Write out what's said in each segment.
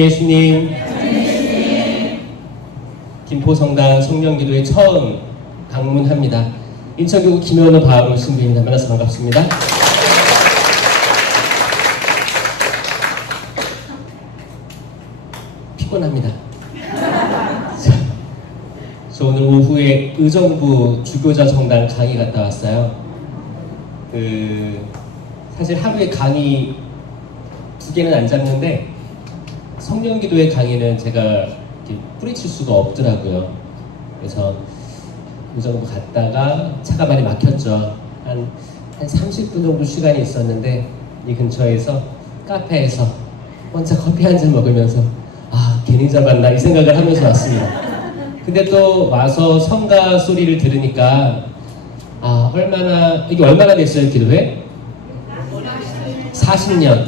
예수님. 김포성당 성령기도에 처음 방문합니다. 인천교구 김현우 바울 신부입니다. 만나서 반갑습니다. 피곤합니다. 저 오늘 오후에 의정부 주교자 성당 강의 갔다 왔어요. 사실 하루에 강의 2개는 안 잡는데 성령기도의 강의는 제가 이렇게 뿌리칠 수가 없더라고요. 그래서 의정부 갔다가 차가 많이 막혔죠. 한 30분 정도 시간이 있었는데 이 근처에서 카페에서 혼자 커피 한 잔 먹으면서 괜히 잡았나 이 생각을 하면서 왔습니다. 근데 또 와서 성가 소리를 들으니까 이게 얼마나 됐어요, 기도회? 40년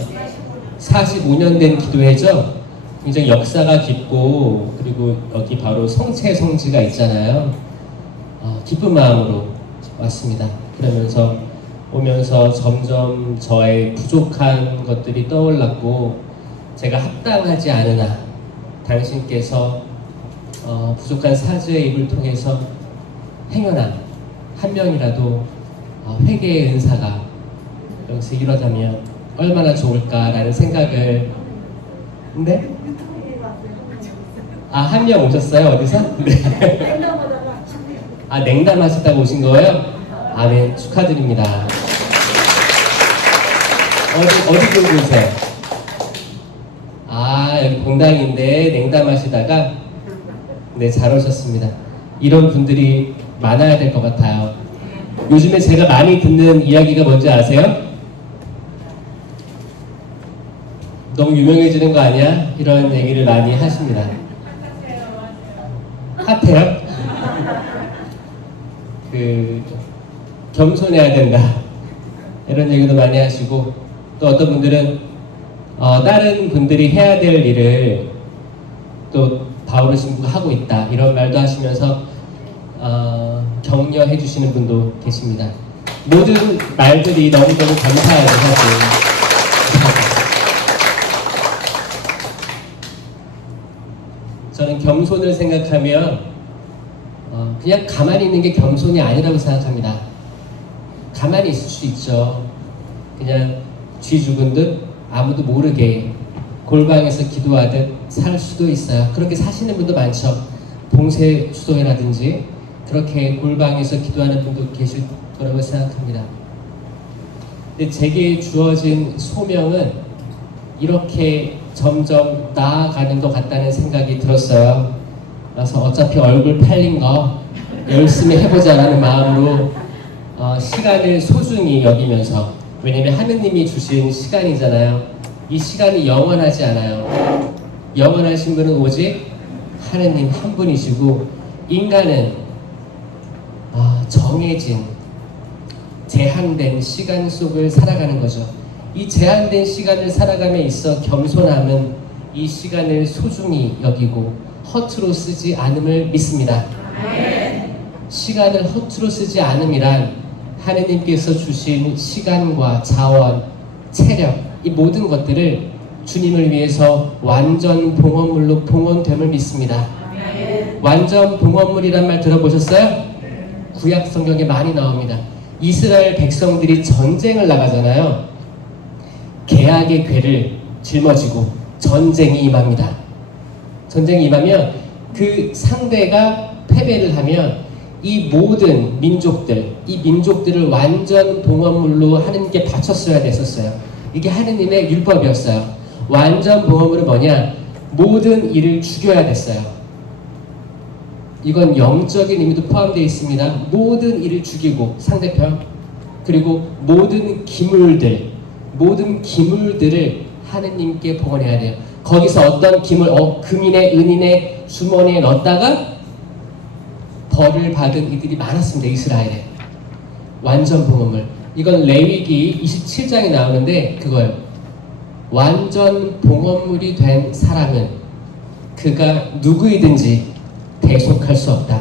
45년 된 기도회죠. 굉장히 역사가 깊고, 그리고 여기 바로 성체 성지가 있잖아요. 기쁜 마음으로 왔습니다. 그러면서 오면서 점점 저의 부족한 것들이 떠올랐고, 제가 합당하지 않으나 당신께서 부족한 사죄의 입을 통해서 행여나 한 명이라도 회개의 은사가 여기서 일어나면 얼마나 좋을까라는 생각을. 네? 한 명 오셨어요? 어디서? 네. 냉담하셨다고 오신 거예요? 네, 축하드립니다. 어디 보고 오세요? 여기 봉당인데 냉담하시다가, 네, 잘 오셨습니다. 이런 분들이 많아야 될 것 같아요. 요즘에 제가 많이 듣는 이야기가 뭔지 아세요? 너무 유명해지는 거 아니야? 이런 얘기를 많이 하십니다. 핫해요? 겸손해야 된다, 이런 얘기도 많이 하시고, 또 어떤 분들은 다른 분들이 해야 될 일을 또 바울 신부가 하고 있다, 이런 말도 하시면서 격려해 주시는 분도 계십니다. 모든 말들이 너무너무 감사하죠, 사실. 저는 겸손을 생각하면 그냥 가만히 있는 게 겸손이 아니라고 생각합니다. 가만히 있을 수 있죠. 그냥 쥐 죽은 듯 아무도 모르게 골방에서 기도하듯 살 수도 있어요. 그렇게 사시는 분도 많죠. 봉쇄 수도회라든지 그렇게 골방에서 기도하는 분도 계실 거라고 생각합니다. 근데 제게 주어진 소명은 이렇게 점점 나아가는 것 같다는 생각이 들었어요. 그래서 어차피 얼굴 팔린 거 열심히 해보자라는 마음으로 시간을 소중히 여기면서, 왜냐면 하느님이 주신 시간이잖아요. 이 시간이 영원하지 않아요. 영원하신 분은 오직 하느님 한 분이시고, 인간은 정해진 제한된 시간 속을 살아가는 거죠. 이 제한된 시간을 살아감에 있어 겸손함은 이 시간을 소중히 여기고 허투루 쓰지 않음을 믿습니다. 시간을 허투루 쓰지 않음이란 하느님께서 주신 시간과 자원, 체력, 이 모든 것들을 주님을 위해서 완전 봉헌물로 봉헌됨을 믿습니다. 완전 봉헌물이란 말 들어보셨어요? 구약 성경에 많이 나옵니다. 이스라엘 백성들이 전쟁을 나가잖아요. 계약의 궤를 짊어지고 전쟁이 임합니다. 전쟁이 임하면 그 상대가 패배를 하면 이 모든 민족들, 이 민족들을 완전 봉헌물로 하느님께 바쳤어야 됐었어요. 이게 하느님의 율법이었어요. 완전 봉헌물은 뭐냐? 모든 이를 죽여야 됐어요. 이건 영적인 의미도 포함되어 있습니다. 모든 이를 죽이고, 상대편, 그리고 모든 기물들을 하느님께 봉헌해야 돼요. 거기서 어떤 기물, 금인의, 은인의 주머니에 넣었다가 벌을 받은 이들이 많았습니다. 이스라엘에. 완전 봉헌물. 이건 레위기 27장에 나오는데 그거예요. 완전 봉헌물이 된 사람은 그가 누구이든지 대속할 수 없다.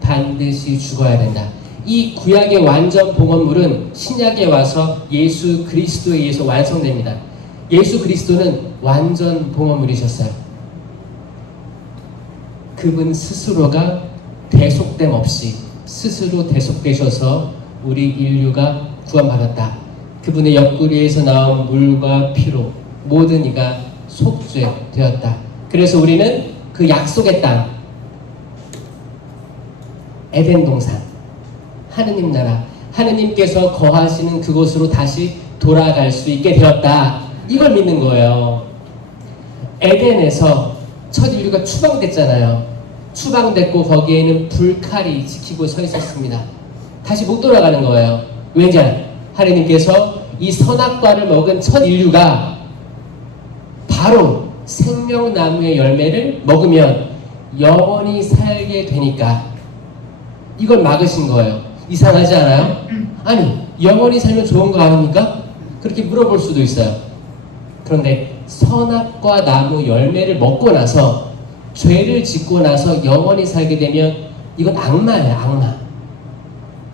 반드시 죽어야 된다. 이 구약의 완전 봉헌물은 신약에 와서 예수 그리스도에 의해서 완성됩니다. 예수 그리스도는 완전 봉헌물이셨어요. 그분 스스로가 대속됨 없이 스스로 대속되셔서 우리 인류가 구원받았다. 그분의 옆구리에서 나온 물과 피로 모든 이가 속죄되었다. 그래서 우리는 그 약속의 땅, 에덴 동산, 하느님 나라, 하느님께서 거하시는 그곳으로 다시 돌아갈 수 있게 되었다. 이걸 믿는 거예요. 에덴에서 첫 인류가 추방됐잖아요. 추방됐고 거기에는 불칼이 지키고 서 있었습니다. 다시 못 돌아가는 거예요. 왜냐? 하느님께서 이 선악과를 먹은 첫 인류가 바로 생명나무의 열매를 먹으면 영원히 살게 되니까 이걸 막으신 거예요. 이상하지 않아요? 아니, 영원히 살면 좋은 거 아닙니까? 그렇게 물어볼 수도 있어요. 그런데 선악과 나무 열매를 먹고 나서 죄를 짓고 나서 영원히 살게 되면 이건 악마예요. 악마.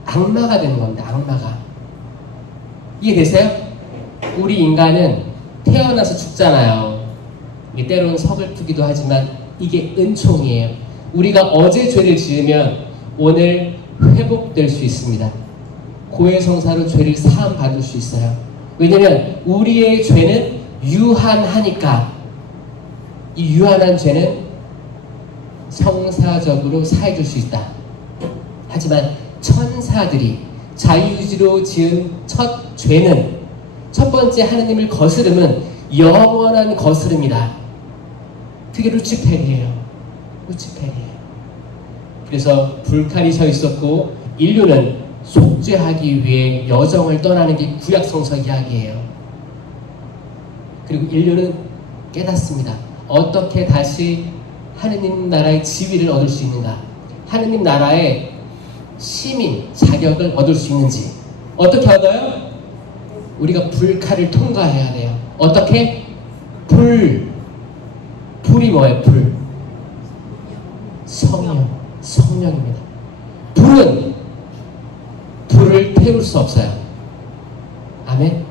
악마가 되는 겁니다. 악마가. 이해되세요? 우리 인간은 태어나서 죽잖아요. 이게 때로는 서글프기도 하지만 이게 은총이에요. 우리가 어제 죄를 지으면 오늘 회복될 수 있습니다. 고해성사로 죄를 사함 받을 수 있어요. 왜냐면 우리의 죄는 유한하니까. 이 유한한 죄는 성사적으로 사해줄 수 있다. 하지만 천사들이 자유의지로 지은 첫 죄는, 첫 번째 하느님을 거스름은 영원한 거스름이다. 그게 루치페르예요. 루치페르예요. 그래서 불칼이 서 있었고 인류는 속죄하기 위해 여정을 떠나는 게 구약성서 이야기예요. 그리고 인류는 깨닫습니다. 어떻게 다시 하느님 나라의 지위를 얻을 수 있는가? 하느님 나라의 시민 자격을 얻을 수 있는지 어떻게 얻어요? 우리가 불칼을 통과해야 돼요. 어떻게? 불이 뭐예요? 성령입니다. 불을 태울 수 없어요. 아멘?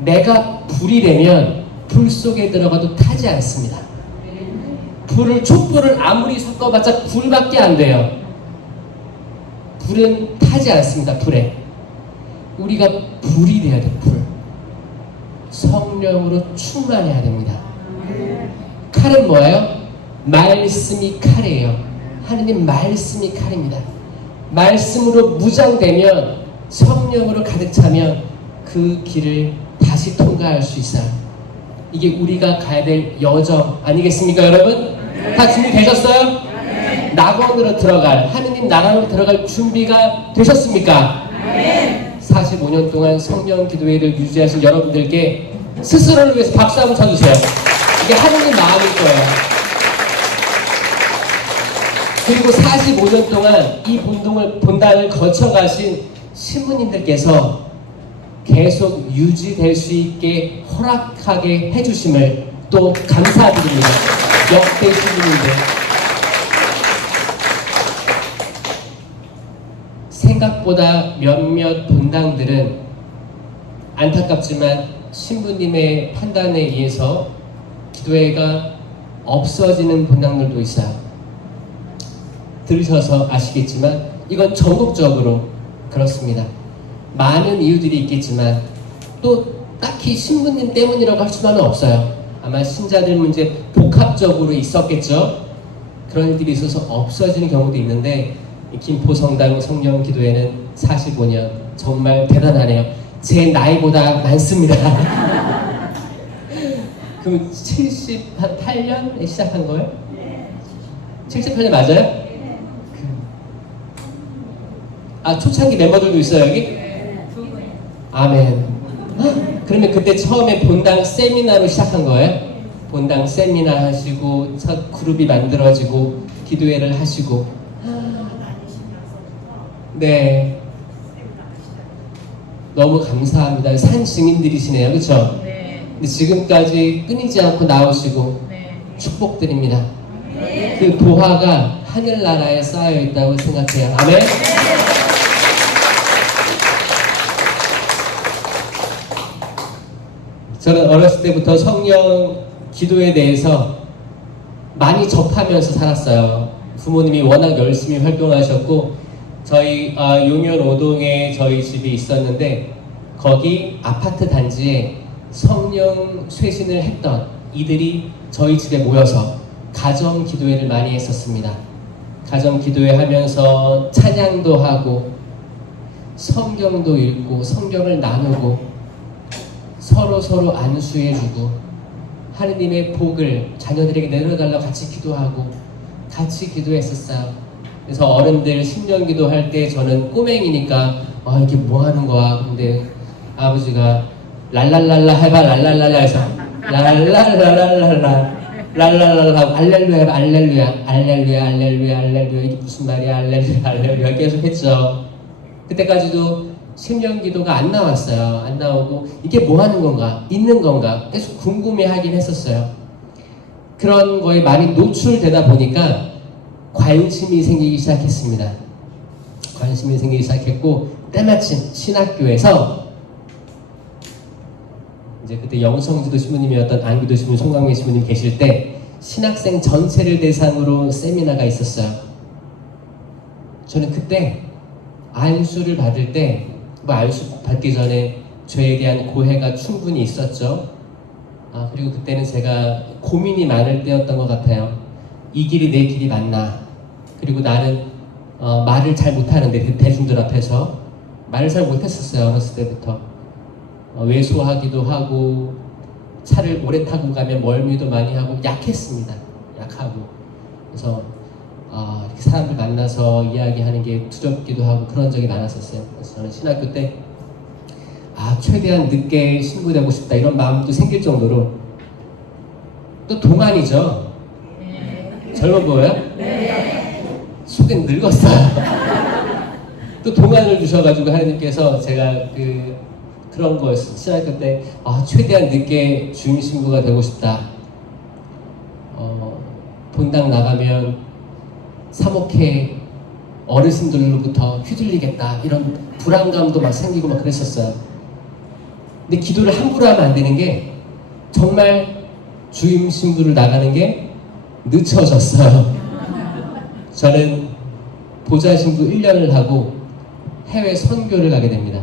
내가 불이 되면 불 속에 들어가도 타지 않습니다. 촛불을 아무리 섞어봤자 불밖에 안 돼요. 불은 타지 않습니다. 불에. 우리가 불이 돼야 돼. 성령으로 충만해야 됩니다. 칼은 뭐예요? 말씀이 칼이에요. 하느님 말씀이 칼입니다. 말씀으로 무장되면, 성령으로 가득 차면 그 길을 다시 통과할 수 있어요. 이게 우리가 가야 될 여정 아니겠습니까, 여러분? 다 준비되셨어요? 낙원으로 들어갈, 하느님 나라로 들어갈 준비가 되셨습니까? 45년 동안 성령 기도회를 유지하신 여러분들께 스스로를 위해서 박수 한번 쳐주세요. 이게 하느님 마음일 거예요. 그리고 45년 동안 이 본당을 거쳐가신 신부님들께서 계속 유지될 수 있게 허락하게 해주심을 또 감사드립니다. 역대 신부님들. 생각보다 몇몇 본당들은 안타깝지만 신부님의 판단에 의해서 기도회가 없어지는 본당들도 있어요. 들으셔서 아시겠지만 이건 전국적으로 그렇습니다. 많은 이유들이 있겠지만 또 딱히 신부님 때문이라고 할 수만은 없어요. 아마 신자들 문제 복합적으로 있었겠죠. 그런 일들이 있어서 없어지는 경우도 있는데 김포성당 성령기도회는 45년 정말 대단하네요. 제 나이보다 많습니다. 그럼 78년에 시작한 거예요? 78년 맞아요? 초창기 멤버들도 있어요 여기? 아멘. 그러면 그때 처음에 본당 세미나로 시작한 거예요? 본당 세미나 하시고 첫 그룹이 만들어지고 기도회를 하시고. 네. 너무 감사합니다. 산 증인들이시네요, 그렇죠? 근데 지금까지 끊이지 않고 나오시고 축복드립니다. 그 도화가 하늘나라에 쌓여 있다고 생각해요. 아멘. 저는 어렸을 때부터 성령 기도에 대해서 많이 접하면서 살았어요. 부모님이 워낙 열심히 활동하셨고 저희 용현 오동에 저희 집이 있었는데 거기 아파트 단지에 성령 쇄신을 했던 이들이 저희 집에 모여서 가정 기도회를 많이 했었습니다. 가정 기도회 하면서 찬양도 하고 성경도 읽고 성경을 나누고 서로 안수해주고 하느님의 복을 자녀들에게 내려달라고 같이 기도하고 같이 기도했었어요. 그래서 어른들 신년기도 할 때 저는 꼬맹이니까 이게 뭐 하는 거야? 근데 아버지가 랄랄랄라 해봐 랄랄랄라 해서 랄랄랄랄랄라 랄랄랄라 하고 알렐루야 해봐 알렐루야 알렐루야 알렐루야 알렐루야 이게 무슨 말이야 알렐루야 알렐루야 계속 했죠. 그때까지도 신년기도가 안 나왔어요. 안 나오고 이게 뭐 하는 건가? 있는 건가? 계속 궁금해하긴 했었어요. 그런 거에 많이 노출되다 보니까 관심이 생기기 시작했습니다. 관심이 생기기 시작했고 때마침 신학교에서 이제 그때 영성지도 신부님이었던 안기도 신부님, 송강민 신부님 계실 때 신학생 전체를 대상으로 세미나가 있었어요. 저는 그때 안수를 받을 때 안수 받기 전에 죄에 대한 고해가 충분히 있었죠. 그리고 그때는 제가 고민이 많을 때였던 것 같아요. 이 길이 내 길이 맞나? 그리고 나는 말을 잘 못하는데 대중들 앞에서 말을 잘 못했었어요. 어렸을 때부터 외소하기도 하고 차를 오래 타고 가면 멀미도 많이 하고 약했습니다. 약하고 그래서 이렇게 사람들 만나서 이야기하는 게 두렵기도 하고 그런 적이 많았었어요. 그래서 저는 신학교 때 최대한 늦게 신부되고 싶다 이런 마음도 생길 정도로 또 동안이죠. 젊어 보여요? 속엔 늙었어요. 또 동안을 주셔가지고 하나님께서 제가 그런 거였어요. 신학교 때 최대한 늦게 주임 신부가 되고 싶다. 본당 나가면 사목회 어르신들로부터 휘둘리겠다 이런 불안감도 막 생기고 막 그랬었어요. 근데 기도를 함부로 하면 안 되는 게 정말 주임 신부를 나가는 게 늦춰졌어요. 저는 보좌 신부 1년을 하고 해외 선교를 가게 됩니다.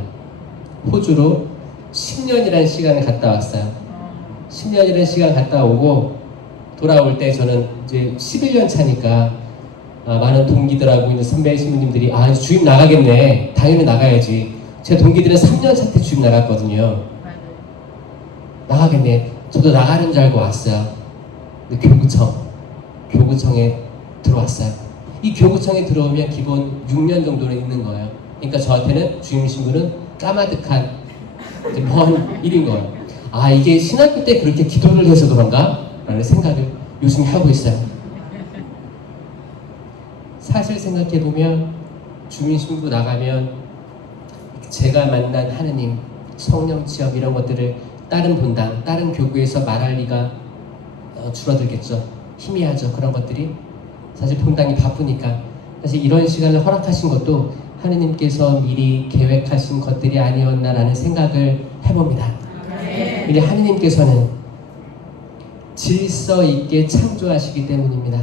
호주로 10년이라는 시간을 갔다 왔어요. 10년이라는 시간 갔다 오고 돌아올 때 저는 이제 11년 차니까 많은 동기들하고 있는 선배 신부님들이 주임 나가겠네. 당연히 나가야지. 제 동기들은 3년 차 때 주임 나갔거든요. 나가겠네. 저도 나가는 줄 알고 왔어요. 근데 교구청에 들어왔어요. 이 교구청에 들어오면 기본 6년 정도는 있는 거예요. 그러니까 저한테는 주임 신부는 까마득한 먼 일인 거예요. 이게 신학교 때 그렇게 기도를 해서 그런가? 라는 생각을 요즘 하고 있어요. 사실 생각해보면 주임 신부 나가면 제가 만난 하느님, 성령 체험 이런 것들을 다른 본당, 다른 교구에서 말할 리가 줄어들겠죠. 희미하죠. 그런 것들이 사실 본당이 바쁘니까 사실 이런 시간을 허락하신 것도 하느님께서 미리 계획하신 것들이 아니었나라는 생각을 해봅니다. 근데 하느님께서는 질서 있게 창조하시기 때문입니다.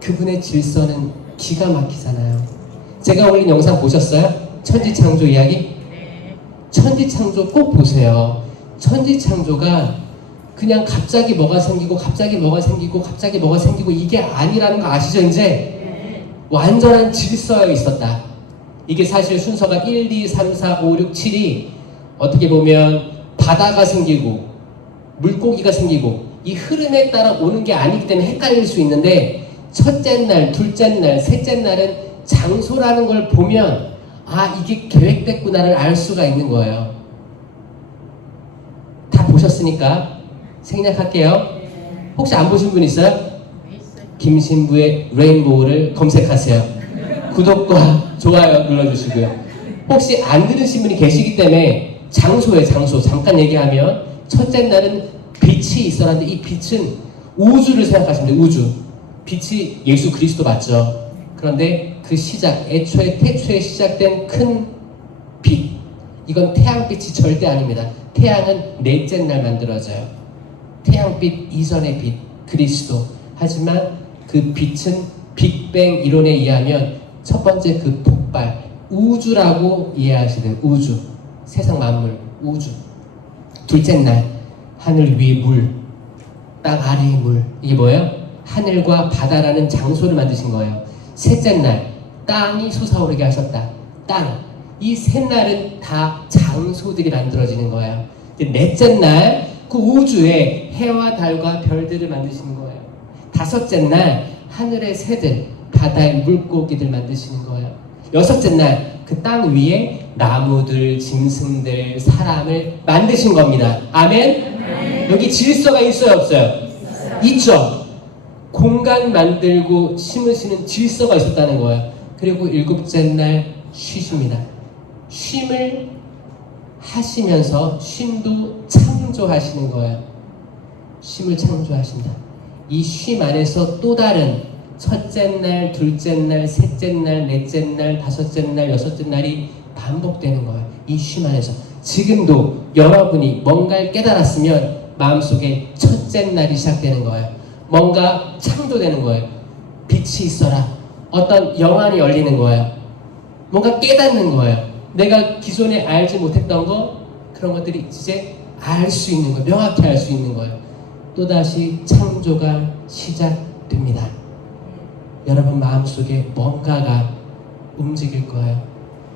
그분의 질서는 기가 막히잖아요. 제가 올린 영상 보셨어요? 천지창조 이야기? 천지창조 꼭 보세요. 천지창조가 그냥 갑자기 뭐가 생기고 갑자기 뭐가 생기고 갑자기 뭐가 생기고 이게 아니라는 거 아시죠? 이제 완전한 질서에 있었다. 이게 사실 순서가 1, 2, 3, 4, 5, 6, 7이 어떻게 보면 바다가 생기고 물고기가 생기고 이 흐름에 따라 오는 게 아니기 때문에 헷갈릴 수 있는데 첫째 날, 둘째 날, 셋째 날은 장소라는 걸 보면 이게 계획됐구나를 알 수가 있는 거예요. 다 보셨으니까 생략할게요. 혹시 안 보신 분 있어요? 김신부의 레인보우를 검색하세요. 구독과 좋아요 눌러주시고요. 혹시 안 들으신 분이 계시기 때문에 장소 잠깐 얘기하면 첫째 날은 빛이 있었는데 이 빛은 우주를 생각하시면 돼요. 우주. 빛이 예수 그리스도 맞죠? 그런데 그 시작, 태초에 시작된 큰 빛, 이건 태양빛이 절대 아닙니다. 태양은 넷째 날 만들어져요. 태양빛 이전의 빛, 그리스도. 하지만 그 빛은 빅뱅 이론에 의하면 첫 번째 그 폭발, 우주라고 이해하시는 우주, 세상 만물, 우주. 둘째 날 하늘 위의 물, 땅 아래의 물. 이게 뭐예요? 하늘과 바다라는 장소를 만드신 거예요. 셋째 날 땅이 솟아오르게 하셨다. 땅. 이 셋 날은 다 장소들이 만들어지는 거예요. 넷째 날 그 우주에 해와 달과 별들을 만드시는 거예요. 다섯째 날 하늘의 새들, 바다의 물고기들 만드시는 거예요. 여섯째 날 그 땅 위에 나무들, 짐승들, 사람을 만드신 겁니다. 아멘? 여기 질서가 있어요, 없어요? 있죠. 공간 만들고 심으시는 질서가 있었다는 거예요. 그리고 일곱째 날 쉬십니다. 쉼을 하시면서 쉼도 창조하시는 거예요. 쉼을 창조하신다. 이 쉼 안에서 또 다른 첫째 날, 둘째 날, 셋째 날, 넷째 날, 다섯째 날, 여섯째 날이 반복되는 거예요. 이 쉼 안에서. 지금도 여러분이 뭔가를 깨달았으면 마음속에 첫째 날이 시작되는 거예요. 뭔가 창조되는 거예요. 빛이 있어라. 어떤 영안이 열리는 거예요. 뭔가 깨닫는 거예요. 내가 기존에 알지 못했던 거, 그런 것들이 이제 알 수 있는 거예요. 명확히 알 수 있는 거예요. 또다시 창조가 시작됩니다. 여러분 마음속에 뭔가가 움직일 거예요.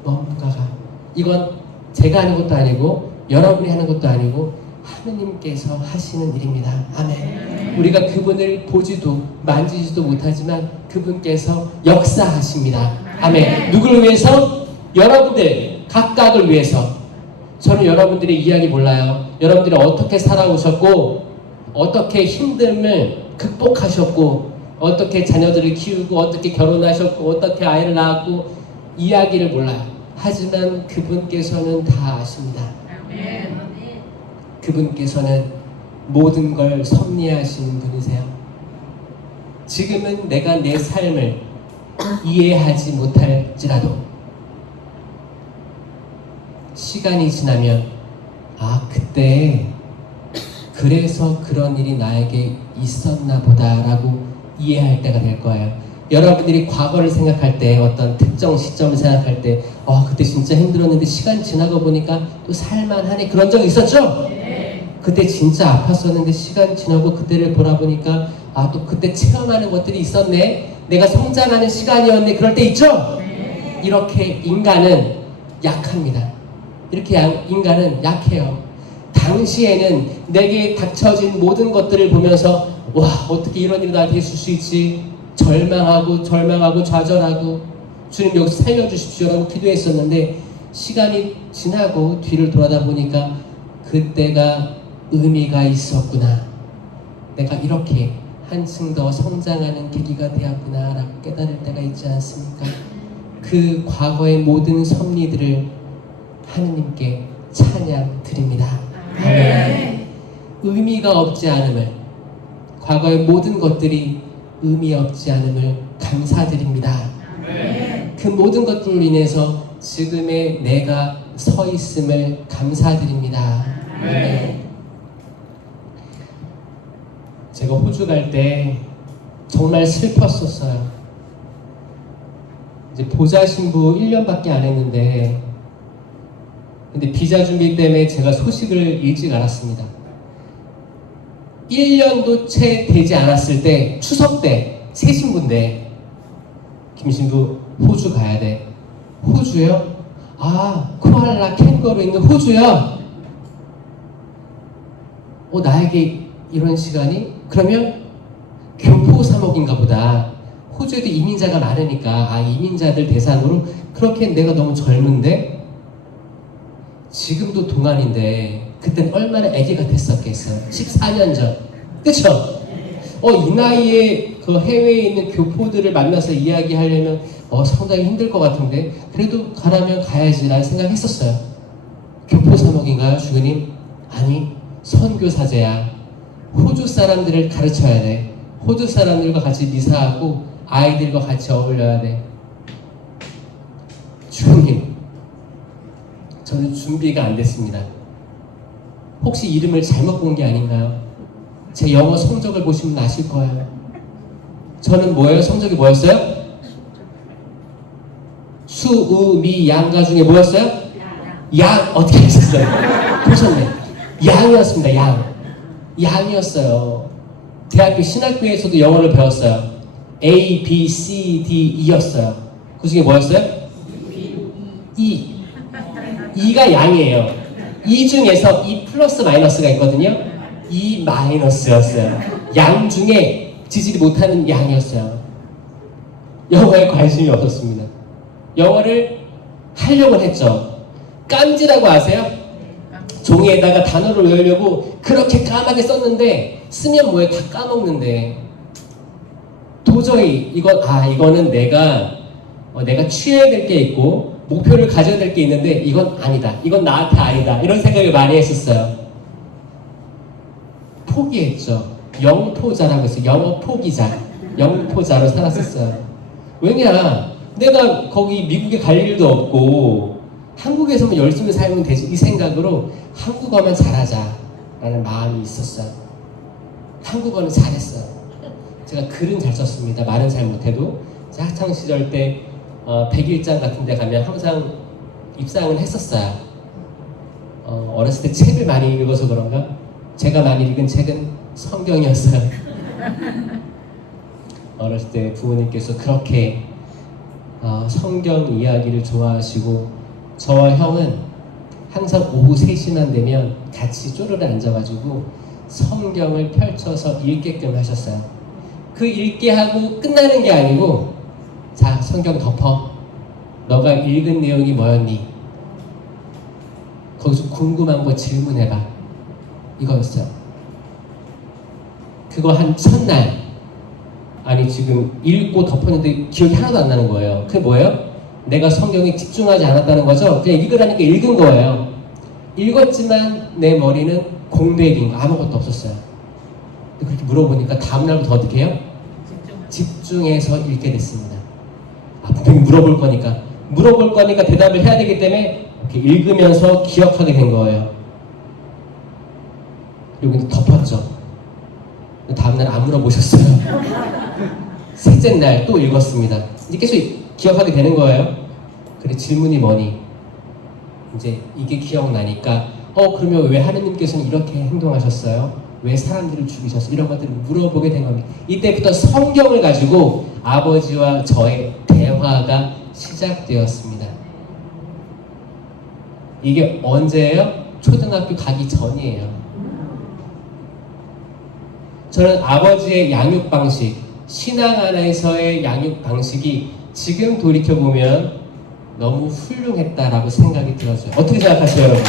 뭔가가. 이건 제가 하는 것도 아니고 여러분이 하는 것도 아니고 하느님께서 하시는 일입니다. 아멘. 우리가 그분을 보지도 만지지도 못하지만 그분께서 역사하십니다. 아멘. 누구를 위해서? 여러분들 각각을 위해서. 저는 여러분들의 이야기 몰라요. 여러분들이 어떻게 살아오셨고 어떻게 힘듦을 극복하셨고 어떻게 자녀들을 키우고 어떻게 결혼하셨고 어떻게 아이를 낳았고 이야기를 몰라요. 하지만 그분께서는 다 아십니다. 그분께서는 모든 걸 섭리하시는 분이세요. 지금은 내가 내 삶을 이해하지 못할지라도 시간이 지나면 그때 그래서 그런 일이 나에게 있었나 보다라고 이해할 때가 될 거예요. 여러분들이 과거를 생각할 때 어떤 특정 시점을 생각할 때 그때 진짜 힘들었는데 시간 지나고 보니까 또 살만하네 그런 적 있었죠? 그때 진짜 아팠었는데 시간 지나고 그때를 돌아보니까 또 그때 체험하는 것들이 있었네. 내가 성장하는 시간이었네. 그럴 때 있죠? 이렇게 인간은 약합니다. 이렇게 인간은 약해요. 당시에는 내게 닥쳐진 모든 것들을 보면서 어떻게 이런 일이 나한테 있을 수 있지? 절망하고 좌절하고 주님 여기서 살려주십시오라고 기도했었는데 시간이 지나고 뒤를 돌아다 보니까 그때가 의미가 있었구나. 내가 이렇게 한층 더 성장하는 계기가 되었구나 라고 깨달을 때가 있지 않습니까? 그 과거의 모든 섭리들을 하느님께 찬양 드립니다. 아멘. 의미가 없지 않음을, 과거의 모든 것들이 의미 없지 않음을 감사드립니다. 아멘. 그 모든 것들로 인해서 지금의 내가 서 있음을 감사드립니다. 아멘. 제가 호주 갈 때 정말 슬펐었어요. 이제 보자 신부 1년밖에 안 했는데 근데 비자 준비 때문에 제가 소식을 일찍 알았습니다. 1년도 채 되지 않았을 때 추석 때 새 신부인데 김 신부 호주 가야 돼. 호주요? 코알라 캥거루 있는 호주요? 나에게 이런 시간이? 그러면 교포 사목인가 보다. 호주에도 이민자가 많으니까 이민자들 대상으로 그렇게 내가 너무 젊은데 지금도 동안인데 그땐 얼마나 애기 같았었겠어요. 14년 전. 그쵸? 이 나이에 그 해외에 있는 교포들을 만나서 이야기하려면 상당히 힘들 것 같은데 그래도 가라면 가야지 라는 생각했었어요. 교포 사목인가요 주교님? 아니 선교사제야. 호주 사람들을 가르쳐야 돼. 호주 사람들과 같이 미사하고 아이들과 같이 어울려야 돼. 주님, 저는 준비가 안 됐습니다. 혹시 이름을 잘못 본 게 아닌가요? 제 영어 성적을 보시면 아실 거예요. 저는 뭐예요? 성적이 뭐였어요? 수, 우, 미, 양가 중에 뭐였어요? 양. 어떻게 하셨어요? 보셨네. 양이었습니다. 양이었어요. 대학교 신학교에서도 영어를 배웠어요. A, B, C, D, E였어요. 그 중에 뭐였어요? E. E가 양이에요. E 중에서 E 플러스 마이너스가 있거든요. E 마이너스였어요. 양 중에 지지를 못하는 양이었어요. 영어에 관심이 없었습니다. 영어를 하려고 했죠. 깜지라고 아세요? 종이에다가 단어를 외우려고 그렇게 까맣게 썼는데 쓰면 뭐해 다 까먹는데 도저히 이거는 내가 취해야 될 게 있고 목표를 가져야 될 게 있는데 이건 아니다. 이건 나한테 아니다. 이런 생각을 많이 했었어요. 포기했죠. 영포자라고 했어요. 영어 포기자. 영포자로 살았었어요. 왜냐? 내가 거기 미국에 갈 일도 없고 한국에서만 열심히 살면 되지 이 생각으로 한국어만 잘하자라는 마음이 있었어요. 한국어는 잘했어요. 제가 글은 잘 썼습니다. 말은 잘 못해도 학창 시절 때 100일장 같은 데 가면 항상 입상을 했었어요. 어렸을 때 책을 많이 읽어서 그런가? 제가 많이 읽은 책은 성경이었어요. 어렸을 때 부모님께서 그렇게 성경 이야기를 좋아하시고 저와 형은 항상 오후 3시만 되면 같이 쪼르르 앉아가지고 성경을 펼쳐서 읽게끔 하셨어요. 그 읽게 하고 끝나는 게 아니고 자 성경 덮어. 너가 읽은 내용이 뭐였니? 거기서 궁금한 거 질문해봐. 이거였어요. 그거 한 첫날 아니 지금 읽고 덮었는데 기억이 하나도 안 나는 거예요. 그게 뭐예요? 내가 성경에 집중하지 않았다는 거죠. 그냥 읽으라니까 읽은 거예요. 읽었지만 내 머리는 공백인 거 아무것도 없었어요. 근데 그렇게 물어보니까 다음날부터 어떻게 해요? 집중해서 읽게 됐습니다. 분명히 물어볼 거니까 대답을 해야 되기 때문에 이렇게 읽으면서 기억하게 된 거예요. 그리고 덮었죠. 다음날 안 물어보셨어요. 셋째 날 또 읽었습니다. 이제 계속 기억하게 되는 거예요. 그래 질문이 뭐니? 이제 이게 기억나니까 그러면 왜 하느님께서는 이렇게 행동하셨어요? 왜 사람들을 죽이셨어요? 이런 것들을 물어보게 된 겁니다. 이때부터 성경을 가지고 아버지와 저의 대화가 시작되었습니다. 이게 언제예요? 초등학교 가기 전이에요. 저는 아버지의 양육 방식, 신앙 안에서의 양육 방식이 지금 돌이켜보면 너무 훌륭했다라고 생각이 들어져요. 어떻게 생각하세요, 여러분?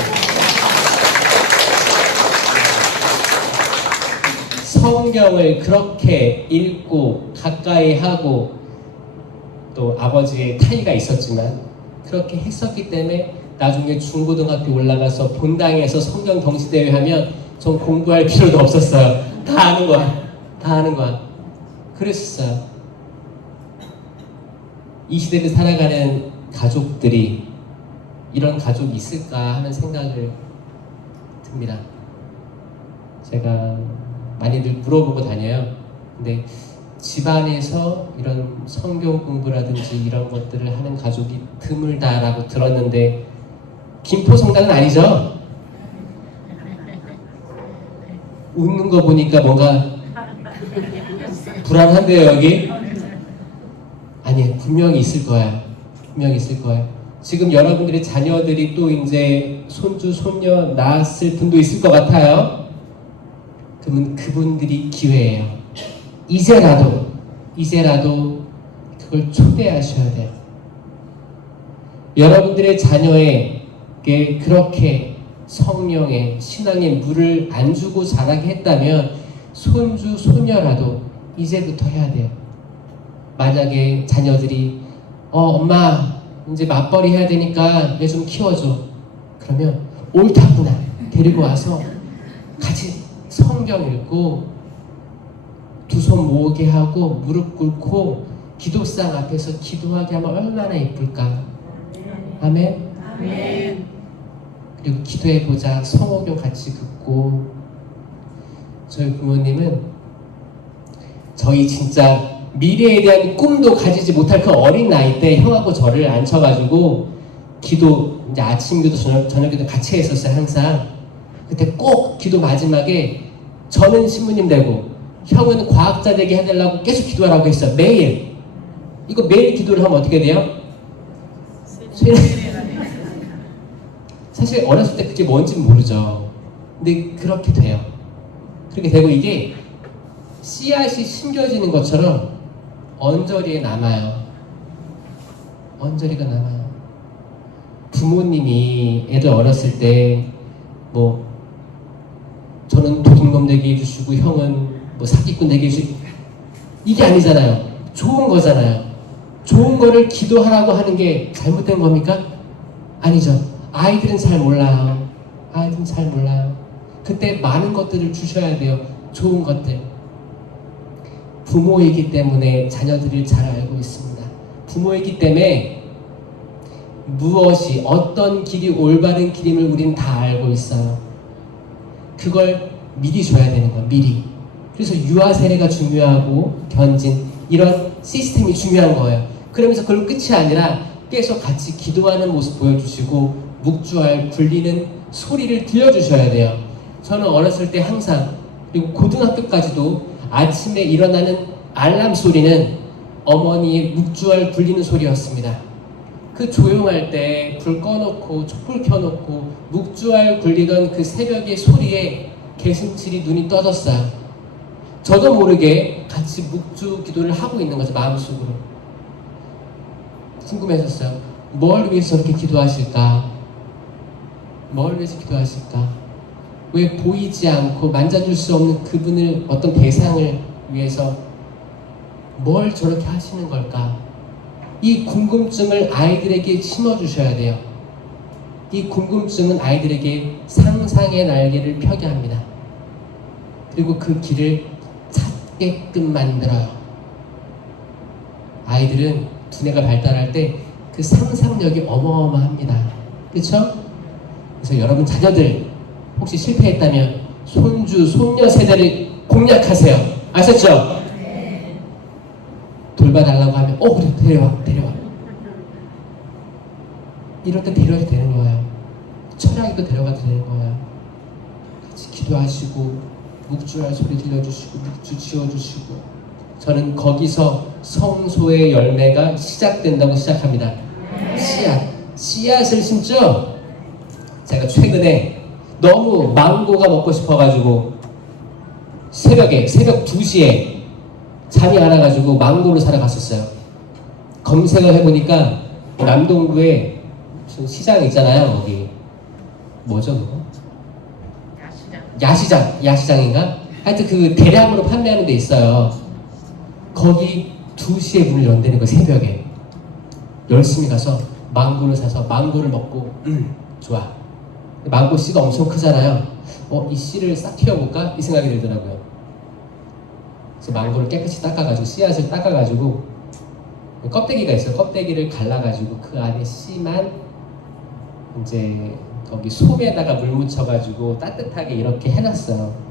성경을 그렇게 읽고 가까이 하고 또 아버지의 타이가 있었지만 그렇게 했었기 때문에 나중에 중고등학교 올라가서 본당에서 성경 경시대회 하면 전 공부할 필요도 없었어요. 다 아는 거야. 그랬어요. 이 시대를 살아가는 가족들이 이런 가족이 있을까 하는 생각을 듭니다. 제가 많이들 물어보고 다녀요. 근데 집안에서 이런 성경 공부라든지 이런 것들을 하는 가족이 드물다라고 들었는데 김포성당은 아니죠? 웃는 거 보니까 뭔가 불안한데요, 여기? 아니에요. 분명히 있을 거예요. 지금 여러분들의 자녀들이 또 이제 손주, 손녀 낳았을 분도 있을 것 같아요. 그러면 그분들이 기회예요. 이제라도 그걸 초대하셔야 돼요. 여러분들의 자녀에게 그렇게 성령의 신앙의 물을 안 주고 자라게 했다면 손주, 손녀라도 이제부터 해야 돼요. 만약에 자녀들이 엄마 이제 맞벌이 해야 되니까 얘 좀 키워줘. 그러면 옳다구나 데리고 와서 같이 성경 읽고 두 손 모으게 하고 무릎 꿇고 기도상 앞에서 기도하게 하면 얼마나 예쁠까. 아멘. 그리고 기도해보자. 성호교 같이 듣고. 저희 부모님은 저희 진짜 미래에 대한 꿈도 가지지 못할 그 어린 나이 때 형하고 저를 앉혀가지고 기도, 이제 아침 기도, 저녁 기도 같이 했었어요, 항상. 그때 꼭 기도 마지막에 저는 신부님 되고 형은 과학자 되게 해달라고 계속 기도하라고 했어요. 매일. 이거 매일 기도를 하면 어떻게 돼요? 사실 어렸을 때 그게 뭔지는 모르죠. 근데 그렇게 돼요. 그렇게 되고 이게 씨앗이 심겨지는 것처럼 언저리에 남아요. 언저리가 남아요. 부모님이 애들 어렸을 때 뭐 저는 도둑놈 되게 해주시고 형은 뭐 사기꾼 되게 해주시고 이게 아니잖아요. 좋은 거잖아요. 좋은 거를 기도하라고 하는 게 잘못된 겁니까? 아니죠. 아이들은 잘 몰라요. 아이들은 잘 몰라요. 그때 많은 것들을 주셔야 돼요. 좋은 것들. 부모이기 때문에 자녀들을 잘 알고 있습니다. 부모이기 때문에 무엇이 어떤 길이 올바른 길임을 우린 다 알고 있어요. 그걸 미리 줘야 되는 거예요. 미리. 그래서 유아 세례가 중요하고 견진 이런 시스템이 중요한 거예요. 그러면서 그걸 끝이 아니라 계속 같이 기도하는 모습 보여주시고 묵주알 굴리는 소리를 들려주셔야 돼요. 저는 어렸을 때 항상 그리고 고등학교까지도 아침에 일어나는 알람 소리는 어머니의 묵주알 굴리는 소리였습니다. 그 조용할 때 불 꺼놓고 촛불 켜놓고 묵주알 굴리던 그 새벽의 소리에 개슴칠이 눈이 떠졌어요. 저도 모르게 같이 묵주 기도를 하고 있는 거죠. 마음속으로. 궁금했었어요. 뭘 위해서 저렇게 기도하실까? 뭘 위해서 기도하실까? 왜 보이지 않고 만져줄 수 없는 그분을 어떤 대상을 위해서 뭘 저렇게 하시는 걸까? 이 궁금증을 아이들에게 심어주셔야 돼요. 이 궁금증은 아이들에게 상상의 날개를 펴게 합니다. 그리고 그 길을 찾게끔 만들어요. 아이들은 두뇌가 발달할 때 그 상상력이 어마어마합니다. 그렇죠? 그래서 여러분 자녀들 혹시 실패했다면 손주, 손녀 세대를 공략하세요. 아셨죠? 돌봐달라고 하면 그래 데려와 이럴 때 데려와도 되는 거예요. 철학에도 데려가도 되는 거예요. 같이 기도하시고 묵주할 소리 들려주시고 묵주 지어주시고 저는 거기서 성소의 열매가 시작된다고 시작합니다. 씨앗을 심죠. 제가 최근에 너무 망고가 먹고 싶어가지고 새벽 2시에 잠이 안 와가지고 망고를 사러 갔었어요. 검색을 해보니까 남동구에 무슨 시장 있잖아요. 거기 뭐죠 그거? 야시장인가? 하여튼 그 대량으로 판매하는 데 있어요. 거기 2시에 문을 연다는 거예요. 새벽에. 열심히 가서 망고를 사서 망고를 먹고 좋아. 망고 씨가 엄청 크잖아요. 이 씨를 싹 튀어볼까? 이 생각이 들더라고요. 그래서 망고를 깨끗이 닦아가지고 씨앗을 닦아가지고 껍데기가 있어요. 껍데기를 갈라가지고 그 안에 씨만 이제 거기 솜에다가 물 묻혀가지고 따뜻하게 이렇게 해놨어요.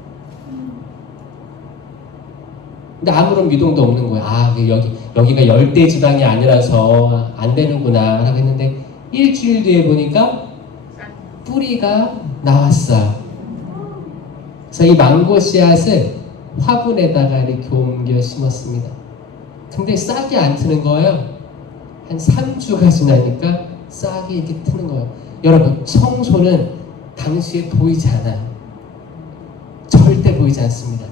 근데 아무런 미동도 없는 거예요. 여기가 열대 지방이 아니라서 안 되는구나 라고 했는데 일주일 뒤에 보니까 뿌리가 나왔어요. 그래서 이 망고 씨앗을 화분에다가 이렇게 옮겨 심었습니다. 근데 싹이 안 트는 거예요. 한 3주가 지나니까 싹이 이렇게 트는 거예요. 여러분, 성소는 당시에 보이지 않아요. 절대 보이지 않습니다.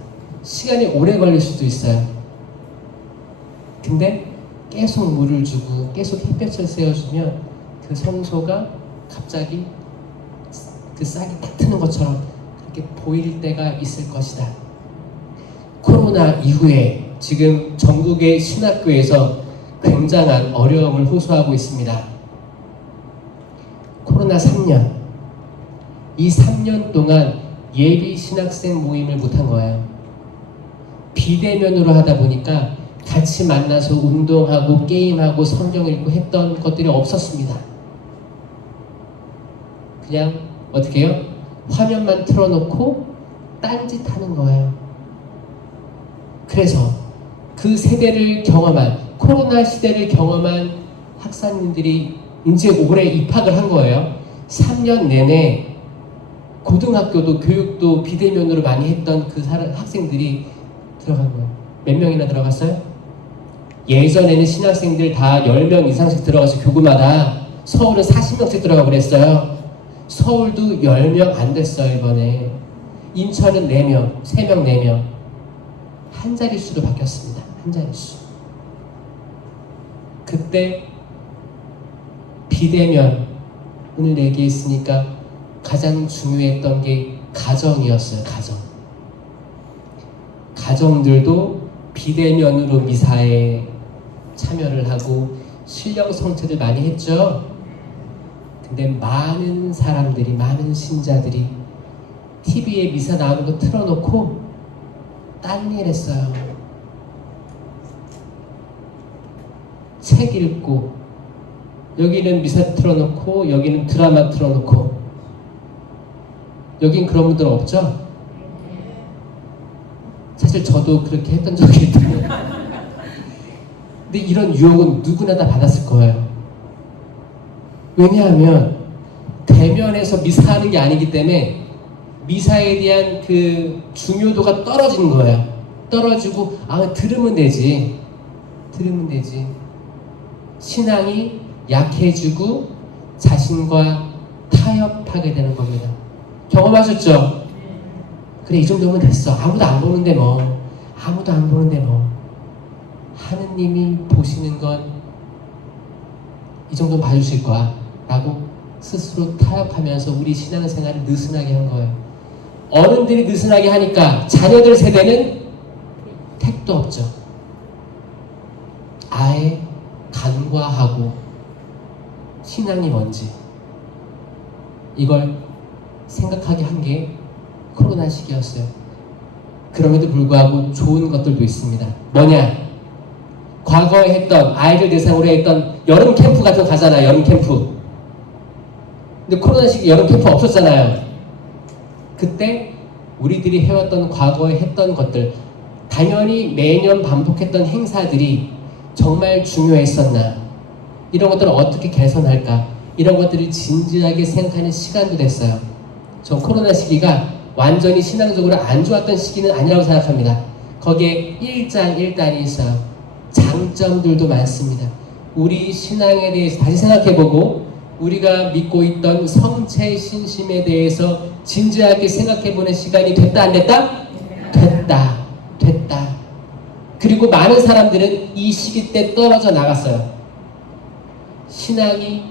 시간이 오래 걸릴 수도 있어요. 근데 계속 물을 주고 계속 햇볕을 쐬어주면 그 성소가 갑자기 그 싹이 딱 트는 것처럼 그렇게 보일 때가 있을 것이다. 코로나 이후에 지금 전국의 신학교에서 굉장한 어려움을 호소하고 있습니다. 코로나 3년, 이 3년 동안 예비 신학생 모임을 못한 거예요. 비대면으로 하다 보니까 같이 만나서 운동하고 게임하고 성경 읽고 했던 것들이 없었습니다. 그냥 어떻게 해요? 화면만 틀어놓고 딴짓하는 거예요. 그래서 그 세대를 경험한, 코로나 시대를 경험한 학사님들이 이제 올해 입학을 한 거예요. 3년 내내 고등학교도 교육도 비대면으로 많이 했던 그 학생들이 들어간 거예요. 몇 명이나 들어갔어요? 예전에는 신학생들 다 10명 이상씩 들어가서 교구마다, 서울은 40명씩 들어가고 그랬어요. 서울도 10명 안 됐어요, 이번에. 인천은 4명, 3명, 4명. 한 자릿수로 바뀌었습니다. 한 자릿수. 그때 비대면을 얘기했으니까 가장 중요했던 게 가정이었어요. 가정들도 비대면으로 미사에 참여를 하고 신령 성체를 많이 했죠. 근데 많은 사람들이, 많은 신자들이 TV에 미사 나오는 거 틀어놓고 딴 일 했어요. 책 읽고, 여기는 미사 틀어놓고 여기는 드라마 틀어놓고. 여긴 그런 분들 없죠? 사실 저도 그렇게 했던 적이 있거든요. 근데 이런 유혹은 누구나 다 받았을 거예요. 왜냐하면 대면에서 미사하는 게 아니기 때문에 미사에 대한 그 중요도가 떨어지는 거예요. 떨어지고, 들으면 되지. 신앙이 약해지고 자신과 타협하게 되는 겁니다. 경험하셨죠? 그래, 이 정도면 됐어. 아무도 안 보는데 뭐. 하느님이 보시는 건 이 정도는 봐주실 거야 라고 스스로 타협하면서 우리 신앙생활을 느슨하게 한 거예요. 어른들이 느슨하게 하니까 자녀들 세대는 택도 없죠. 아예 간과하고 신앙이 뭔지 이걸 생각하게 한 게 코로나 시기였어요. 그럼에도 불구하고 좋은 것들도 있습니다. 뭐냐? 과거에 했던, 아이들 대상으로 했던 여름 캠프 같은 거 가잖아요. 여름 캠프. 근데 코로나 시기 여름 캠프 없었잖아요. 그때 우리들이 해왔던, 과거에 했던 것들, 당연히 매년 반복했던 행사들이 정말 중요했었나, 이런 것들을 어떻게 개선할까, 이런 것들을 진지하게 생각하는 시간도 됐어요. 저 코로나 시기가 완전히 신앙적으로 안 좋았던 시기는 아니라고 생각합니다. 거기에 일장일단이 있어요. 장점들도 많습니다. 우리 신앙에 대해서 다시 생각해보고 우리가 믿고 있던 성체 신심에 대해서 진지하게 생각해보는 시간이 됐다 안 됐다? 됐다. 그리고 많은 사람들은 이 시기 때 떨어져 나갔어요. 신앙이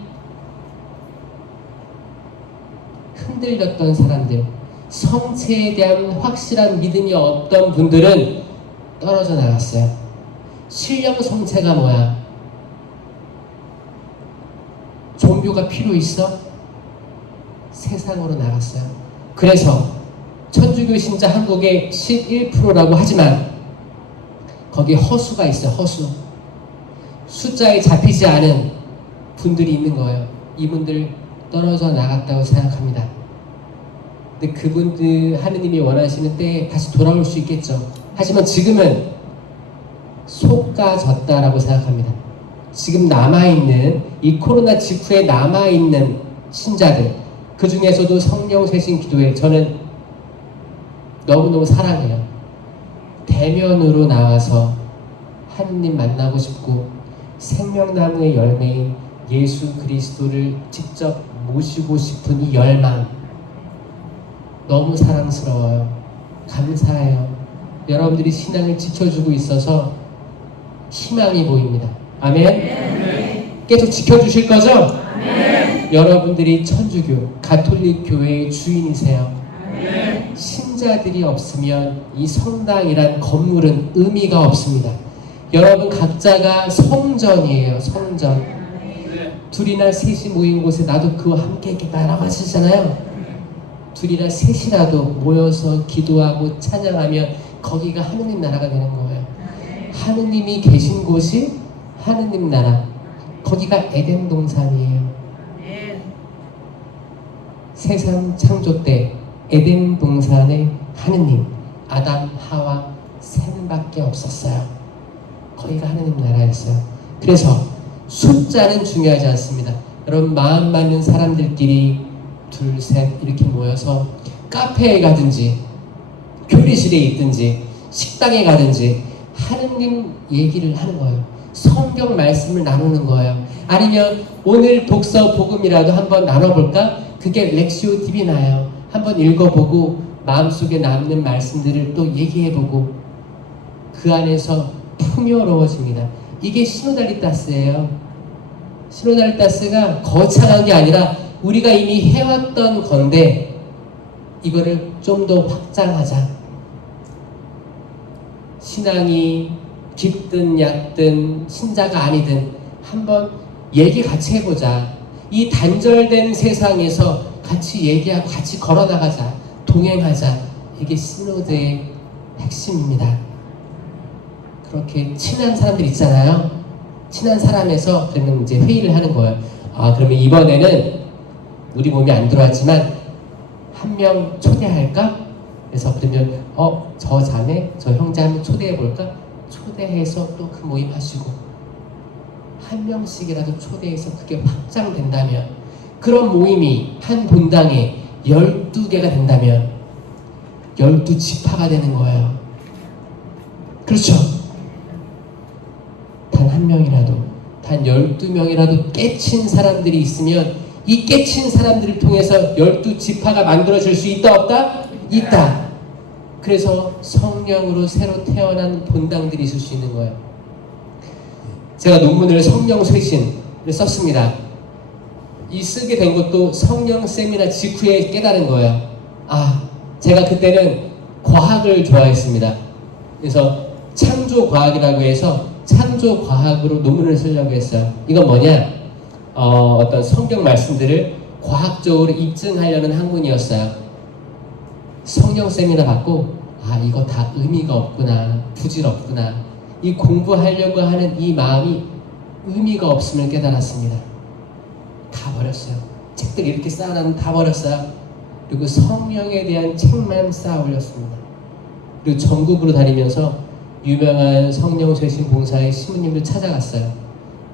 흔들렸던 사람들, 성체에 대한 확실한 믿음이 없던 분들은 떨어져 나갔어요. 신령 성체가 뭐야? 종교가 필요 있어? 세상으로 나갔어요. 그래서 천주교 신자 한국의 11%라고 하지만 거기에 허수가 있어요. 허수. 숫자에 잡히지 않은 분들이 있는 거예요. 이분들 떨어져 나갔다고 생각합니다. 근데 그분들 하느님이 원하시는 때에 다시 돌아올 수 있겠죠. 하지만 지금은 속가졌다라고 생각합니다. 지금 남아있는, 이 코로나 직후에 남아있는 신자들, 그 중에서도 성령 세신 기도회 저는 너무너무 사랑해요. 대면으로 나와서 하느님 만나고 싶고 생명나무의 열매인 예수 그리스도를 직접 모시고 싶은 이 열망, 너무 사랑스러워요. 감사해요. 여러분들이 신앙을 지켜주고 있어서 희망이 보입니다. 아멘? 계속 지켜주실 거죠? 아멘. 여러분들이 천주교, 가톨릭 교회의 주인이세요. 아멘. 신자들이 없으면 이 성당이란 건물은 의미가 없습니다. 여러분 각자가 성전이에요. 성전. 둘이나 셋이 모인 곳에 나도 그와 함께 있겠다라고 하시잖아요. 둘이나 셋이라도 모여서 기도하고 찬양하면 거기가 하느님 나라가 되는 거예요. 하느님이 계신 곳이 하느님 나라, 거기가 에덴 동산이에요. 세상 창조 때 에덴 동산에 하느님, 아담, 하와 셋밖에 없었어요. 거기가 하느님 나라였어요. 그래서 숫자는 중요하지 않습니다. 여러분 마음 맞는 사람들끼리 둘, 셋 이렇게 모여서 카페에 가든지 교리실에 있든지 식당에 가든지 하느님 얘기를 하는 거예요. 성경 말씀을 나누는 거예요. 아니면 오늘 독서 복음이라도 한번 나눠볼까? 그게 렉시오 디비나예요. 한번 읽어보고 마음속에 남는 말씀들을 또 얘기해보고 그 안에서 풍요로워집니다. 이게 시노달리타스예요. 시노달리타스가 거창한 게 아니라 우리가 이미 해왔던 건데 이거를 좀 더 확장하자. 신앙이 깊든 얕든 신자가 아니든 한번 얘기 같이 해보자. 이 단절된 세상에서 같이 얘기하고 같이 걸어나가자. 동행하자. 이게 시노드의 핵심입니다. 그렇게 친한 사람들 있잖아요. 친한 사람에서 그러면 이제 회의를 하는 거예요. 아, 그러면 이번에는 우리 몸이 안 들어왔지만 한 명 초대할까? 그래서 그러면 저 자매, 저 형제 한번 초대해 볼까? 초대해서 또 그 모임 하시고 한 명씩이라도 초대해서 그게 확장된다면 그런 모임이 한 본당에 12개가 된다면 12지파가 되는 거예요. 그렇죠? 단 한 명이라도 단 12명이라도 깨친 사람들이 있으면 이 깨친 사람들을 통해서 12지파가 만들어질 수 있다 없다? 있다. 그래서 성령으로 새로 태어난 본당들이 있을 수 있는 거예요. 제가 논문을 성령 쇄신을 썼습니다. 이 쓰게 된 것도 성령 세미나 직후에 깨달은 거예요. 제가 그때는 과학을 좋아했습니다. 그래서 창조과학이라고 해서 창조과학으로 논문을 쓰려고 했어요. 이건 뭐냐? 어떤 성경 말씀들을 과학적으로 입증하려는 학문이었어요. 성령 세미나 받고 이거 다 의미가 없구나, 부질없구나. 이 공부하려고 하는 이 마음이 의미가 없음을 깨달았습니다. 다 버렸어요. 책들 이렇게 쌓아놨는데 다 버렸어요. 그리고 성령에 대한 책만 쌓아 올렸습니다. 그리고 전국으로 다니면서 유명한 성령 쇄신 봉사의 신부님들 찾아갔어요.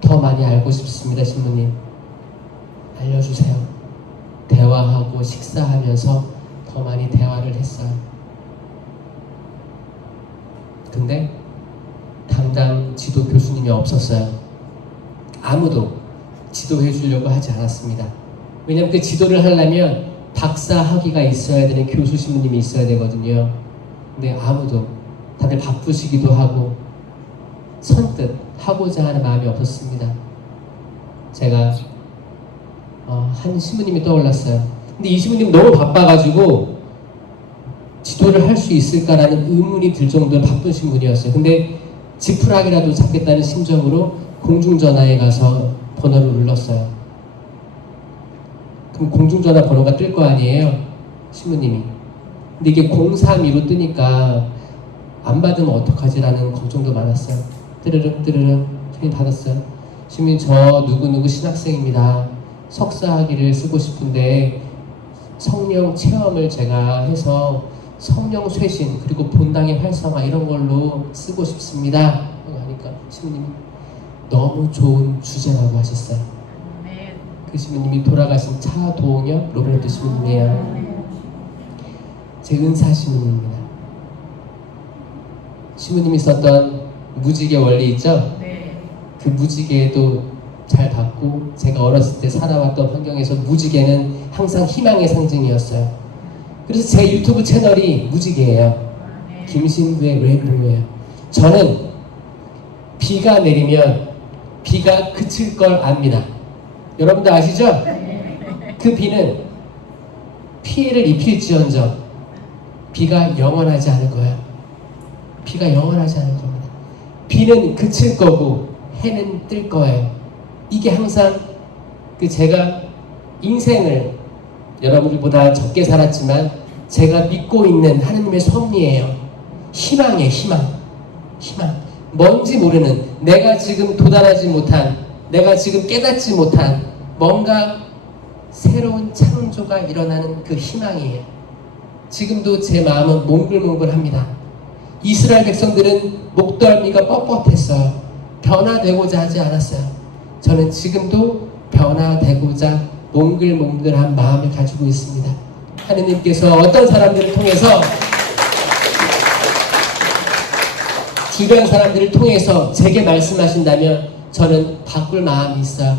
더 많이 알고 싶습니다, 신부님. 알려주세요. 대화하고 식사하면서 더 많이 대화를 했어요. 근데 담당 지도 교수님이 없었어요. 아무도 지도해 주려고 하지 않았습니다. 왜냐하면 그 지도를 하려면 박사 학위가 있어야 되는 교수 신부님이 있어야 되거든요. 근데 아무도, 다들 바쁘시기도 하고 선뜻 하고자 하는 마음이 없었습니다. 제가 한 신부님이 떠올랐어요. 근데 이 신부님 너무 바빠가지고 지도를 할 수 있을까라는 의문이 들 정도로 바쁘신 분이었어요. 근데 지푸라기라도 잡겠다는 심정으로 공중전화에 가서 번호를 눌렀어요. 그럼 공중전화 번호가 뜰 거 아니에요, 신부님이. 근데 이게 032로 뜨니까 안 받으면 어떡하지라는 걱정도 많았어요. 뜨르륵 뜨르륵 손님 받았어요. 신부님, 저 누구누구 신학생입니다. 석사 학위를 쓰고 싶은데 성령 체험을 제가 해서 성령 쇄신 그리고 본당의 활성화 이런 걸로 쓰고 싶습니다 하니까 신부님이 너무 좋은 주제라고 하셨어요. 그 신부님이 돌아가신 차도은혁 로베르토 신부님이에요. 제 은사 신부님입니다. 신부님이 썼던 무지개 원리 있죠? 그 무지개도 잘 받고 제가 어렸을 때 살아왔던 환경에서 무지개는 항상 희망의 상징이었어요. 그래서 제 유튜브 채널이 무지개예요. 김신부의 레인보우예요. 저는 비가 내리면 비가 그칠 걸 압니다. 여러분들 아시죠? 그 비는 피해를 입힐지언정 비가 영원하지 않을 거예요. 비가 영원하지 않을 겁니다. 비는 그칠 거고 해는 뜰 거예요. 이게 항상 제가 인생을 여러분들보다 적게 살았지만 제가 믿고 있는 하느님의 섭리예요. 희망이에요. 희망. 뭔지 모르는, 내가 지금 도달하지 못한, 내가 지금 깨닫지 못한 뭔가 새로운 창조가 일어나는 그 희망이에요. 지금도 제 마음은 몽글몽글합니다. 이스라엘 백성들은 목덜미가 뻣뻣했어요. 변화되고자 하지 않았어요. 저는 지금도 변화되고자 몽글몽글한 마음을 가지고 있습니다. 하느님께서 어떤 사람들을 통해서, 주변 사람들을 통해서 제게 말씀하신다면 저는 바꿀 마음이 있어요.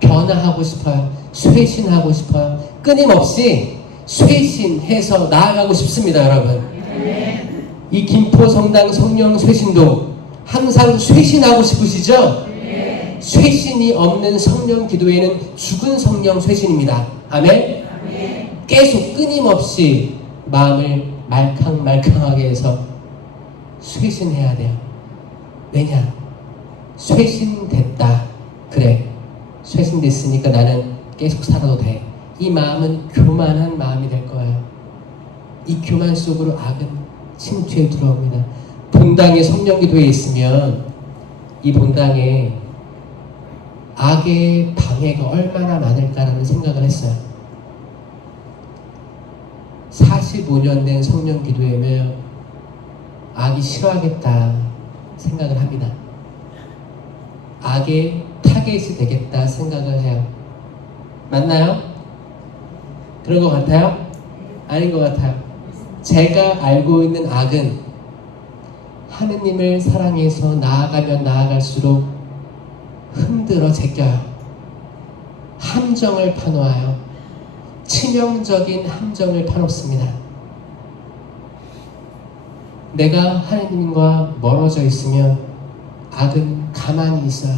변화하고 싶어요. 쇄신하고 싶어요. 끊임없이 쇄신해서 나아가고 싶습니다, 여러분. 이 김포 성당 성령 쇄신도 항상 쇄신하고 싶으시죠? 쇄신이 없는 성령 기도회는 죽은 성령 쇄신입니다. 아멘? 계속 끊임없이 마음을 말캉말캉하게 해서 쇄신해야 돼요. 왜냐? 쇄신됐다. 그래, 쇄신됐으니까 나는 계속 살아도 돼. 이 마음은 교만한 마음이 될 거예요. 이 교만 속으로 악은 침투해 들어옵니다. 본당에 성령기도에 있으면 이 본당에 악의 방해가 얼마나 많을까라는 생각을 했어요. 45년 된 성령기도회면 악이 싫어하겠다 생각을 합니다. 악의 타겟이 되겠다 생각을 해요. 맞나요? 그런 것 같아요? 아닌 것 같아요. 제가 알고 있는 악은 하느님을 사랑해서 나아가면 나아갈수록 흔들어 제껴요. 함정을 파놓아요. 치명적인 함정을 파놓습니다. 내가 하느님과 멀어져 있으면 악은 가만히 있어요.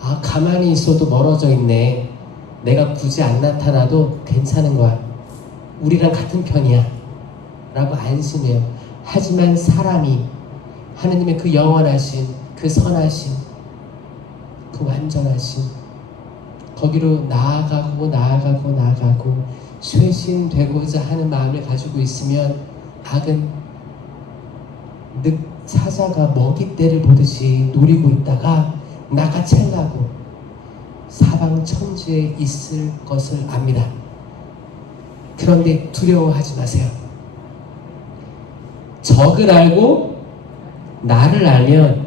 아, 가만히 있어도 멀어져 있네. 내가 굳이 안 나타나도 괜찮은 거야. 우리랑 같은 편이야. 라고 안심해요. 하지만 사람이 하느님의 그 영원하신, 그 선하신, 그 완전하신 거기로 나아가고 쇄신되고자 하는 마음을 가지고 있으면 악은 늑 사자가 먹이떼를 보듯이 노리고 있다가 낚아채려고 사방 천지에 있을 것을 압니다. 그런데 두려워하지 마세요. 적을 알고 나를 알면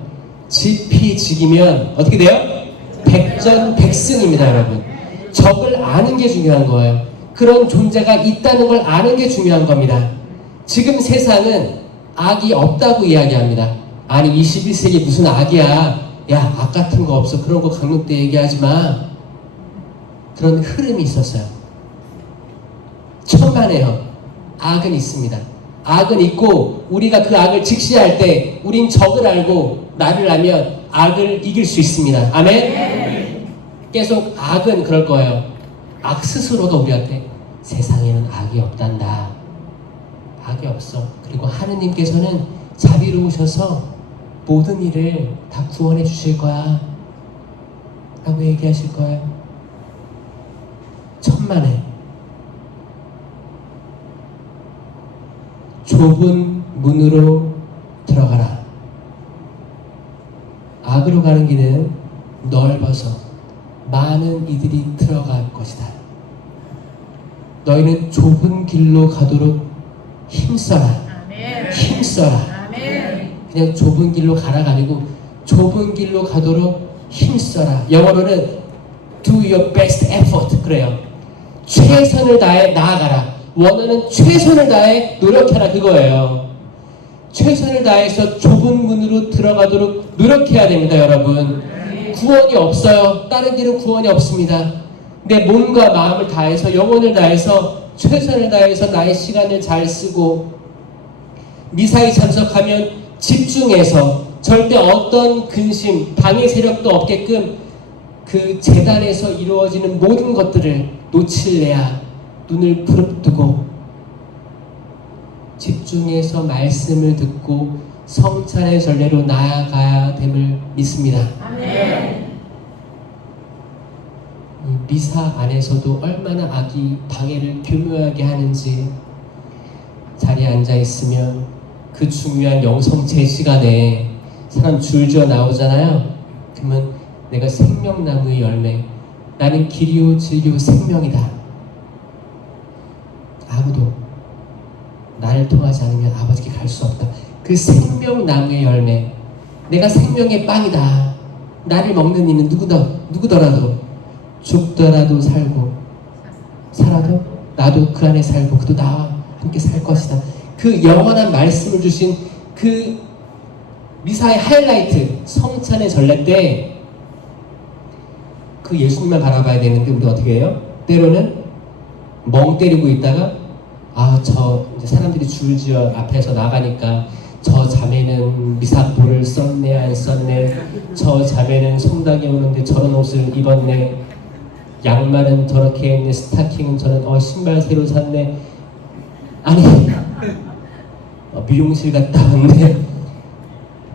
지피지기면 어떻게 돼요? 백전백승입니다, 여러분. 적을 아는 게 중요한 거예요. 그런 존재가 있다는 걸 아는 게 중요한 겁니다. 지금 세상은 악이 없다고 이야기합니다. 아니 21세기 무슨 악이야. 야, 악 같은 거 없어. 그런 거 강력 때 얘기하지 마. 그런 흐름이 있었어요. 천만에요. 악은 있습니다. 악은 있고 우리가 그 악을 직시할 때 우린 적을 알고 나를 알면 악을 이길 수 있습니다. 아멘? 계속 악은 그럴 거예요. 악 스스로가 우리한테 세상에는 악이 없단다. 악이 없어. 그리고 하느님께서는 자비로우셔서 모든 일을 다 구원해 주실 거야 라고 얘기하실 거예요. 천만에 좁은 문으로 들어가라. 악으로 가는 길은 넓어서 많은 이들이 들어갈 것이다. 너희는 좁은 길로 가도록 힘써라. 힘써라. 그냥 좁은 길로 가라가 아니고 좁은 길로 가도록 힘써라. 영어로는 do your best effort 그래요. 최선을 다해 나아가라. 원하는 최선을 다해 노력해라 그거예요. 최선을 다해서 좁은 문으로 들어가도록 노력해야 됩니다, 여러분. 구원이 없어요. 다른 길은 구원이 없습니다. 내 몸과 마음을 다해서 영혼을 다해서 최선을 다해서 나의 시간을 잘 쓰고 미사에 참석하면 집중해서 절대 어떤 근심, 방해 세력도 없게끔 그 재단에서 이루어지는 모든 것들을 놓칠래야 눈을 부릅뜨고 집중해서 말씀을 듣고 성찬의 전례로 나아가야 됨을 믿습니다. 아멘. 이 미사 안에서도 얼마나 악이 방해를 교묘하게 하는지 자리에 앉아 있으면 그 중요한 영성체 시간에 사람 줄지어 나오잖아요. 그러면 내가 생명나무의 열매, 나는 길이요 진리요 생명이다. 아무도 나를 통하지 않으면 아버지께 갈 수 없다. 그 생명나무의 열매, 내가 생명의 빵이다. 나를 먹는 이는 누구더라도 죽더라도 살고 살아도 나도 그 안에 살고 그도 나와 함께 살 것이다. 그 영원한 말씀을 주신 그 미사의 하이라이트 성찬의 전례 때 그 예수님만 바라봐야 되는데 우리 어떻게 해요? 때로는 멍 때리고 있다가 저 이제 사람들이 줄지어 앞에서 나가니까 저 자매는 미사포를 썼네 안 썼네, 저 자매는 성당에 오는데 저런 옷을 입었네, 양말은 저렇게 했네, 스타킹은 저런 신발 새로 샀네, 아니 미용실 갔다 왔네.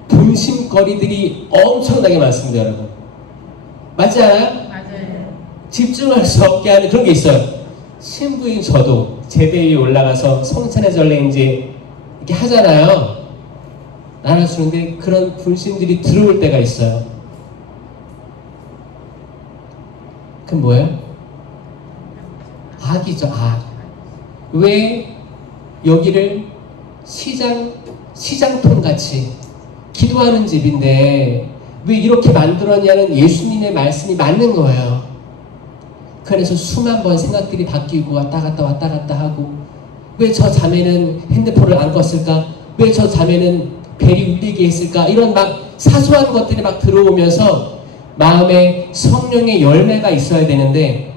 분심거리들이 엄청나게 많습니다, 여러분. 맞지 않아요? 맞아요. 집중할 수 없게 하는 그런 게 있어요. 신부인 저도 제대에 올라가서 성찬의 전례 이제 이렇게 하잖아요. 나눠주는데 그런 분심들이 들어올 때가 있어요. 그럼 뭐예요? 악이죠, 악. 왜 여기를 시장통 같이 기도하는 집인데 왜 이렇게 만들었냐는 예수님의 말씀이 맞는 거예요. 그래서 수만 번 생각들이 바뀌고 왔다 갔다 하고, 왜 저 자매는 핸드폰을 안 껐을까? 왜 저 자매는 벨이 울리게 했을까? 이런 막 사소한 것들이 막 들어오면서 마음에 성령의 열매가 있어야 되는데,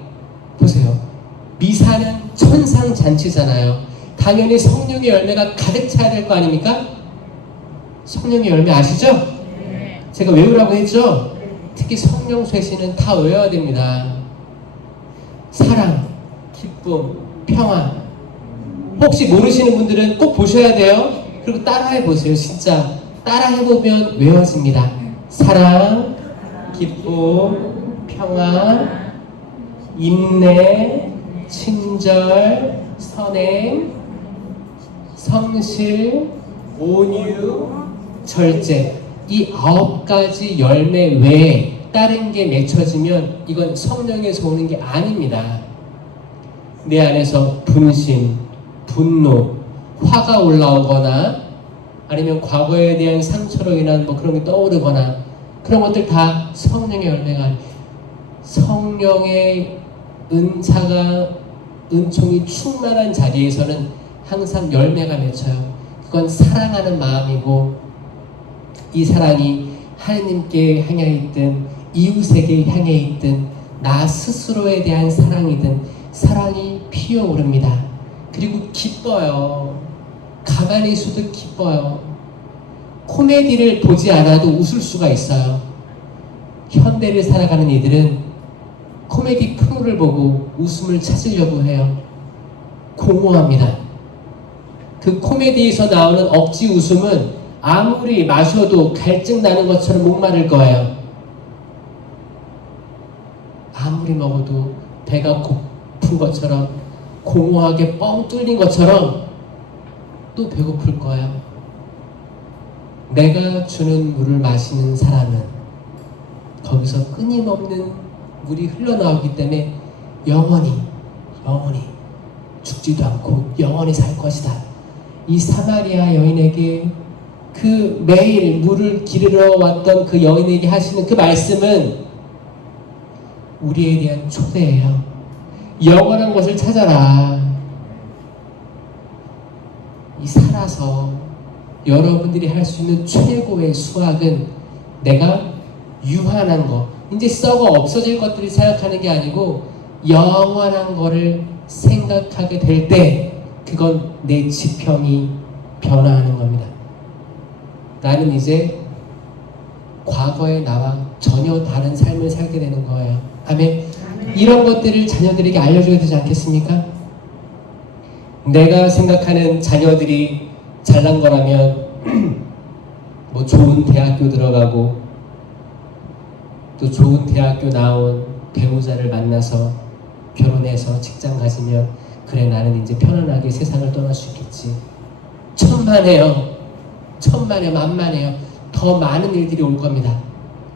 보세요. 미사는 천상잔치잖아요. 당연히 성령의 열매가 가득 차야 될 거 아닙니까? 성령의 열매 아시죠? 네. 제가 외우라고 했죠? 특히 성령 쇄신은 다 외워야 됩니다. 사랑, 기쁨, 평화. 혹시 모르시는 분들은 꼭 보셔야 돼요. 그리고 따라해 보세요. 진짜 따라해 보면 외워집니다. 사랑, 기쁨, 평화, 인내, 친절, 선행, 성실, 온유, 절제. 이 9가지 열매 외에 다른 게 맺혀지면 이건 성령에서 오는 게 아닙니다. 내 안에서 분심, 분노, 화가 올라오거나 아니면 과거에 대한 상처로 인한 그런 게 떠오르거나 그런 것들 다 성령의 열매가 아니에요. 성령의 은총이 충만한 자리에서는 항상 열매가 맺혀요. 그건 사랑하는 마음이고, 이 사랑이 하나님께 향해 있든 이웃에게 향해 있든 나 스스로에 대한 사랑이든 사랑이 피어오릅니다. 그리고 기뻐요. 가만히 있어도 기뻐요. 코미디를 보지 않아도 웃을 수가 있어요. 현대를 살아가는 이들은 코미디 프로를 보고 웃음을 찾으려고 해요. 공허합니다. 그 코미디에서 나오는 억지 웃음은 아무리 마셔도 갈증 나는 것처럼 목마를 거예요. 아무리 먹어도 배가 고픈 것처럼, 공허하게 뻥 뚫린 것처럼 또 배고플 거예요. 내가 주는 물을 마시는 사람은 거기서 끊임없는 물이 흘러나오기 때문에 영원히 죽지도 않고 영원히 살 것이다. 이 사마리아 여인에게 그 매일 물을 기르러 왔던 그 여인에게 하시는 그 말씀은 우리에 대한 초대예요. 영원한 것을 찾아라. 이 살아서 여러분들이 할 수 있는 최고의 수학은 내가 유한한 거, 이제 썩어 없어질 것들이 생각하는 게 아니고 영원한 거를 생각하게 될 때 그건 내 지평이 변화하는 겁니다. 나는 이제 과거의 나와 전혀 다른 삶을 살게 되는 거예요. 아멘. 이런 것들을 자녀들에게 알려줘야 되지 않겠습니까? 내가 생각하는 자녀들이 잘난 거라면 좋은 대학교 들어가고 또 좋은 대학교 나온 배우자를 만나서 결혼해서 직장 가지면 그래 나는 이제 편안하게 세상을 떠날 수 있겠지. 천만에요. 만만해요. 더 많은 일들이 올 겁니다.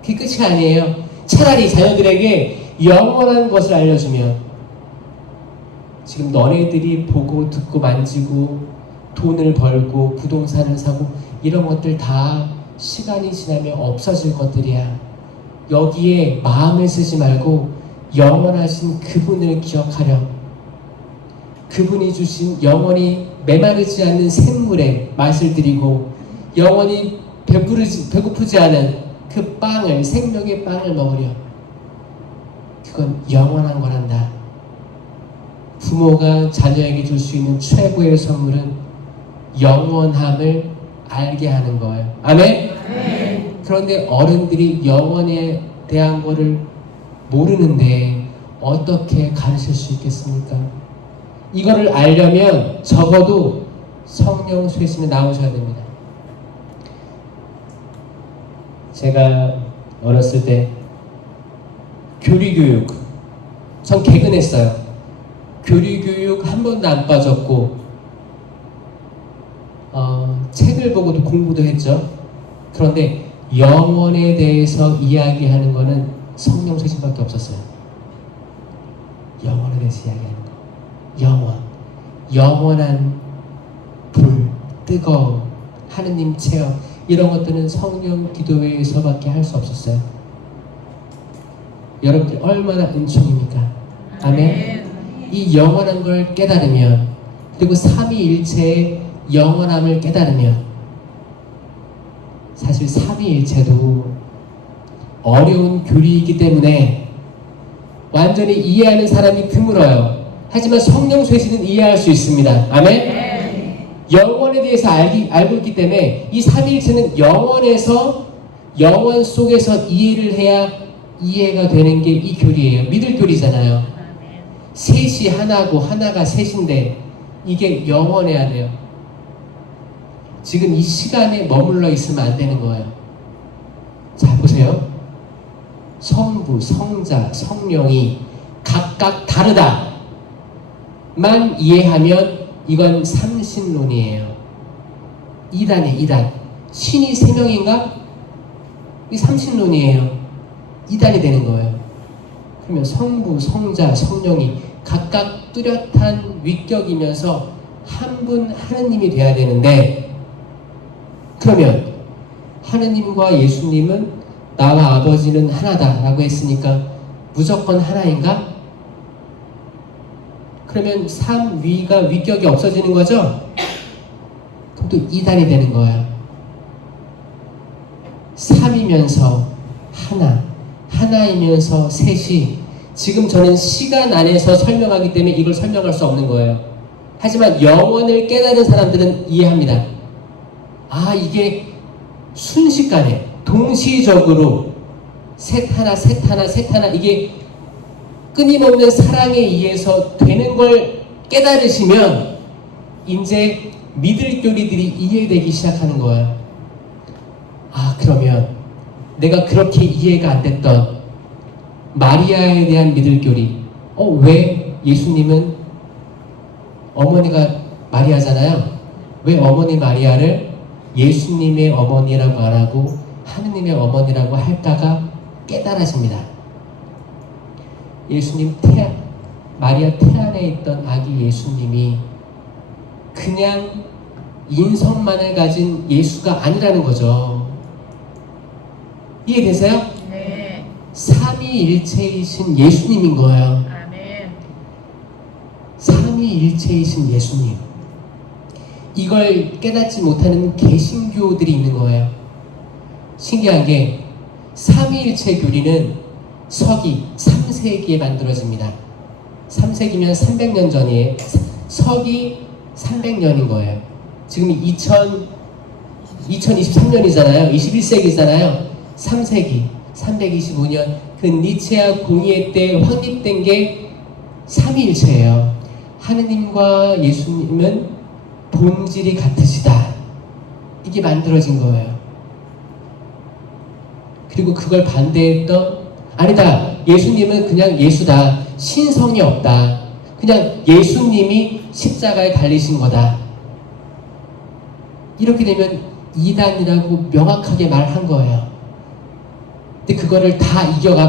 그게 끝이 아니에요. 차라리 자녀들에게 영원한 것을 알려주면, 지금 너네들이 보고 듣고 만지고 돈을 벌고 부동산을 사고 이런 것들 다 시간이 지나면 없어질 것들이야. 여기에 마음을 쓰지 말고 영원하신 그분을 기억하렴. 그분이 주신 영원히 메마르지 않는 샘물에 맛을 드리고 영원히 배고프지 않은 그 빵을, 생명의 빵을 먹으렴. 그건 영원한 거란다. 부모가 자녀에게 줄 수 있는 최고의 선물은 영원함을 알게 하는 거예요. 아멘? 그런데 어른들이 영원에 대한 거를 모르는데 어떻게 가르칠 수 있겠습니까? 이거를 알려면 적어도 성령 쇠신에 나오셔야 됩니다. 제가 어렸을 때 교리교육, 전 개근했어요. 교리교육 한 번도 안 빠졌고 책을 보고도 공부도 했죠. 그런데 영원에 대해서 이야기하는 거는 성령 쇠신밖에 없었어요. 영원에 대해서 이야기하는 거. 영원한 불, 뜨거움, 하느님 체험, 이런 것들은 성령 기도회에서밖에 할 수 없었어요. 여러분들이 얼마나 은총입니까? 아멘. 이 영원한 걸 깨달으면, 그리고 삼위일체의 영원함을 깨달으면, 사실 삼위일체도 어려운 교리이기 때문에 완전히 이해하는 사람이 드물어요. 하지만 성령 쇠신은 이해할 수 있습니다. 아멘. 영원에 대해서 알고 있기 때문에 이 삼위일체는 영원 속에서 이해를 해야 이해가 되는 게 이 교리예요. 믿을 교리잖아요. 셋이 하나고 하나가 셋인데 이게 영원해야 돼요. 지금 이 시간에 머물러 있으면 안 되는 거예요. 자, 보세요. 성부, 성자, 성령이 각각 다르다만 이해하면 이건 삼신론이에요. 이단이에요, 이단. 신이 세 명인가? 이 삼신론이에요. 이단이 되는 거예요. 그러면 성부, 성자, 성령이 각각 뚜렷한 위격이면서 한 분 하느님이 돼야 되는데, 그러면 하느님과 예수님은 나와 아버지는 하나다라고 했으니까 무조건 하나인가? 그러면 삼위가 위격이 없어지는 거죠? 그럼 또 이단이 되는 거예요. 삼이면서 하나이면서 셋이, 지금 저는 시간 안에서 설명하기 때문에 이걸 설명할 수 없는 거예요. 하지만 영원을 깨달은 사람들은 이해합니다. 아, 이게 순식간에 동시적으로 셋 하나 이게 끊임없는 사랑에 의해서 되는 걸 깨달으시면 이제 믿을 교리들이 이해되기 시작하는 거예요. 아, 그러면 내가 그렇게 이해가 안 됐던 마리아에 대한 믿을 교리, 왜 예수님은 어머니가 마리아잖아요. 왜 어머니 마리아를 예수님의 어머니라고 안 하고 하느님의 어머니라고 할까가 깨달아집니다. 예수님 마리아 태안에 있던 아기 예수님이 그냥 인성만을 가진 예수가 아니라는 거죠. 이해되세요? 네. 삼위일체이신 예수님인 거예요. 아멘. 삼위일체이신 예수님. 이걸 깨닫지 못하는 개신교들이 있는 거예요. 신기한 게 삼위일체 교리는 서기 3세기에 만들어집니다. 3세기면 300년 전이에요. 서기 300년인 거예요. 지금 2023년이잖아요. 21세기잖아요. 3세기, 325년 그 니체아 공의회 때 확립된 게 삼위일체예요. 하느님과 예수님은 본질이 같으시다. 이게 만들어진 거예요. 그리고 그걸 반대했던, 아니다, 예수님은 그냥 예수다, 신성이 없다, 그냥 예수님이 십자가에 달리신 거다, 이렇게 되면 이단이라고 명확하게 말한 거예요. 근데 그거를 다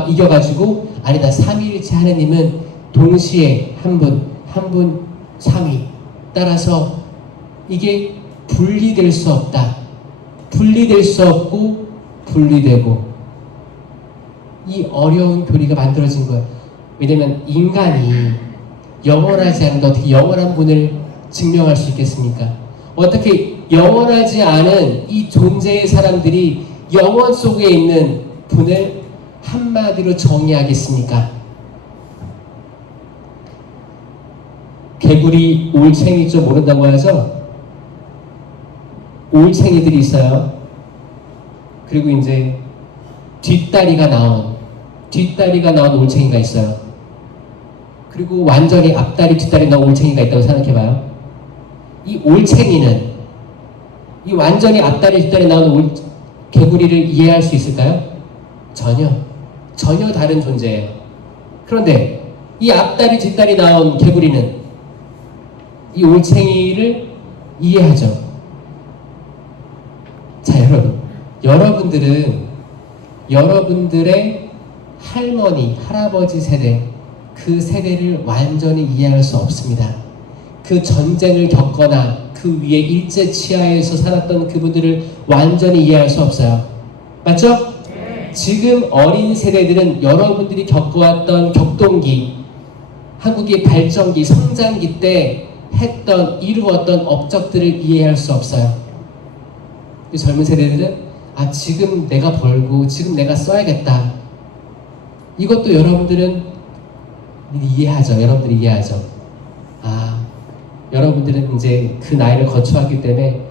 이겨가지고 아니다, 삼위일체 하느님은 동시에 한 분 삼위, 따라서 이게 분리될 수 없다, 분리될 수 없고 분리되고, 이 어려운 교리가 만들어진 거예요. 왜냐면 인간이 영원하지 않은데 어떻게 영원한 분을 증명할 수 있겠습니까? 어떻게 영원하지 않은 이 존재의 사람들이 영원 속에 있는 분을 한마디로 정의하겠습니까? 개구리 올챙이 좀 모른다고 하죠? 올챙이들이 있어요. 그리고 이제 뒷다리가 나온 올챙이가 있어요. 그리고 완전히 앞다리 뒷다리 나온 올챙이가 있다고 생각해봐요. 이 올챙이는 이 완전히 앞다리 뒷다리 나온 개구리를 이해할 수 있을까요? 전혀 다른 존재예요. 그런데 이 앞다리 뒷다리 나온 개구리는 이 올챙이를 이해하죠. 자, 여러분들의 할머니, 할아버지 세대, 그 세대를 완전히 이해할 수 없습니다. 그 전쟁을 겪거나 그 위에 일제 치하에서 살았던 그분들을 완전히 이해할 수 없어요. 맞죠? 지금 어린 세대들은 여러분들이 겪어왔던 격동기, 한국의 발전기, 성장기 때 이루었던 업적들을 이해할 수 없어요. 젊은 세대들은 지금 내가 벌고 지금 내가 써야겠다. 이것도 여러분들이 이해하죠. 여러분들은 이제 그 나이를 거쳐왔기 때문에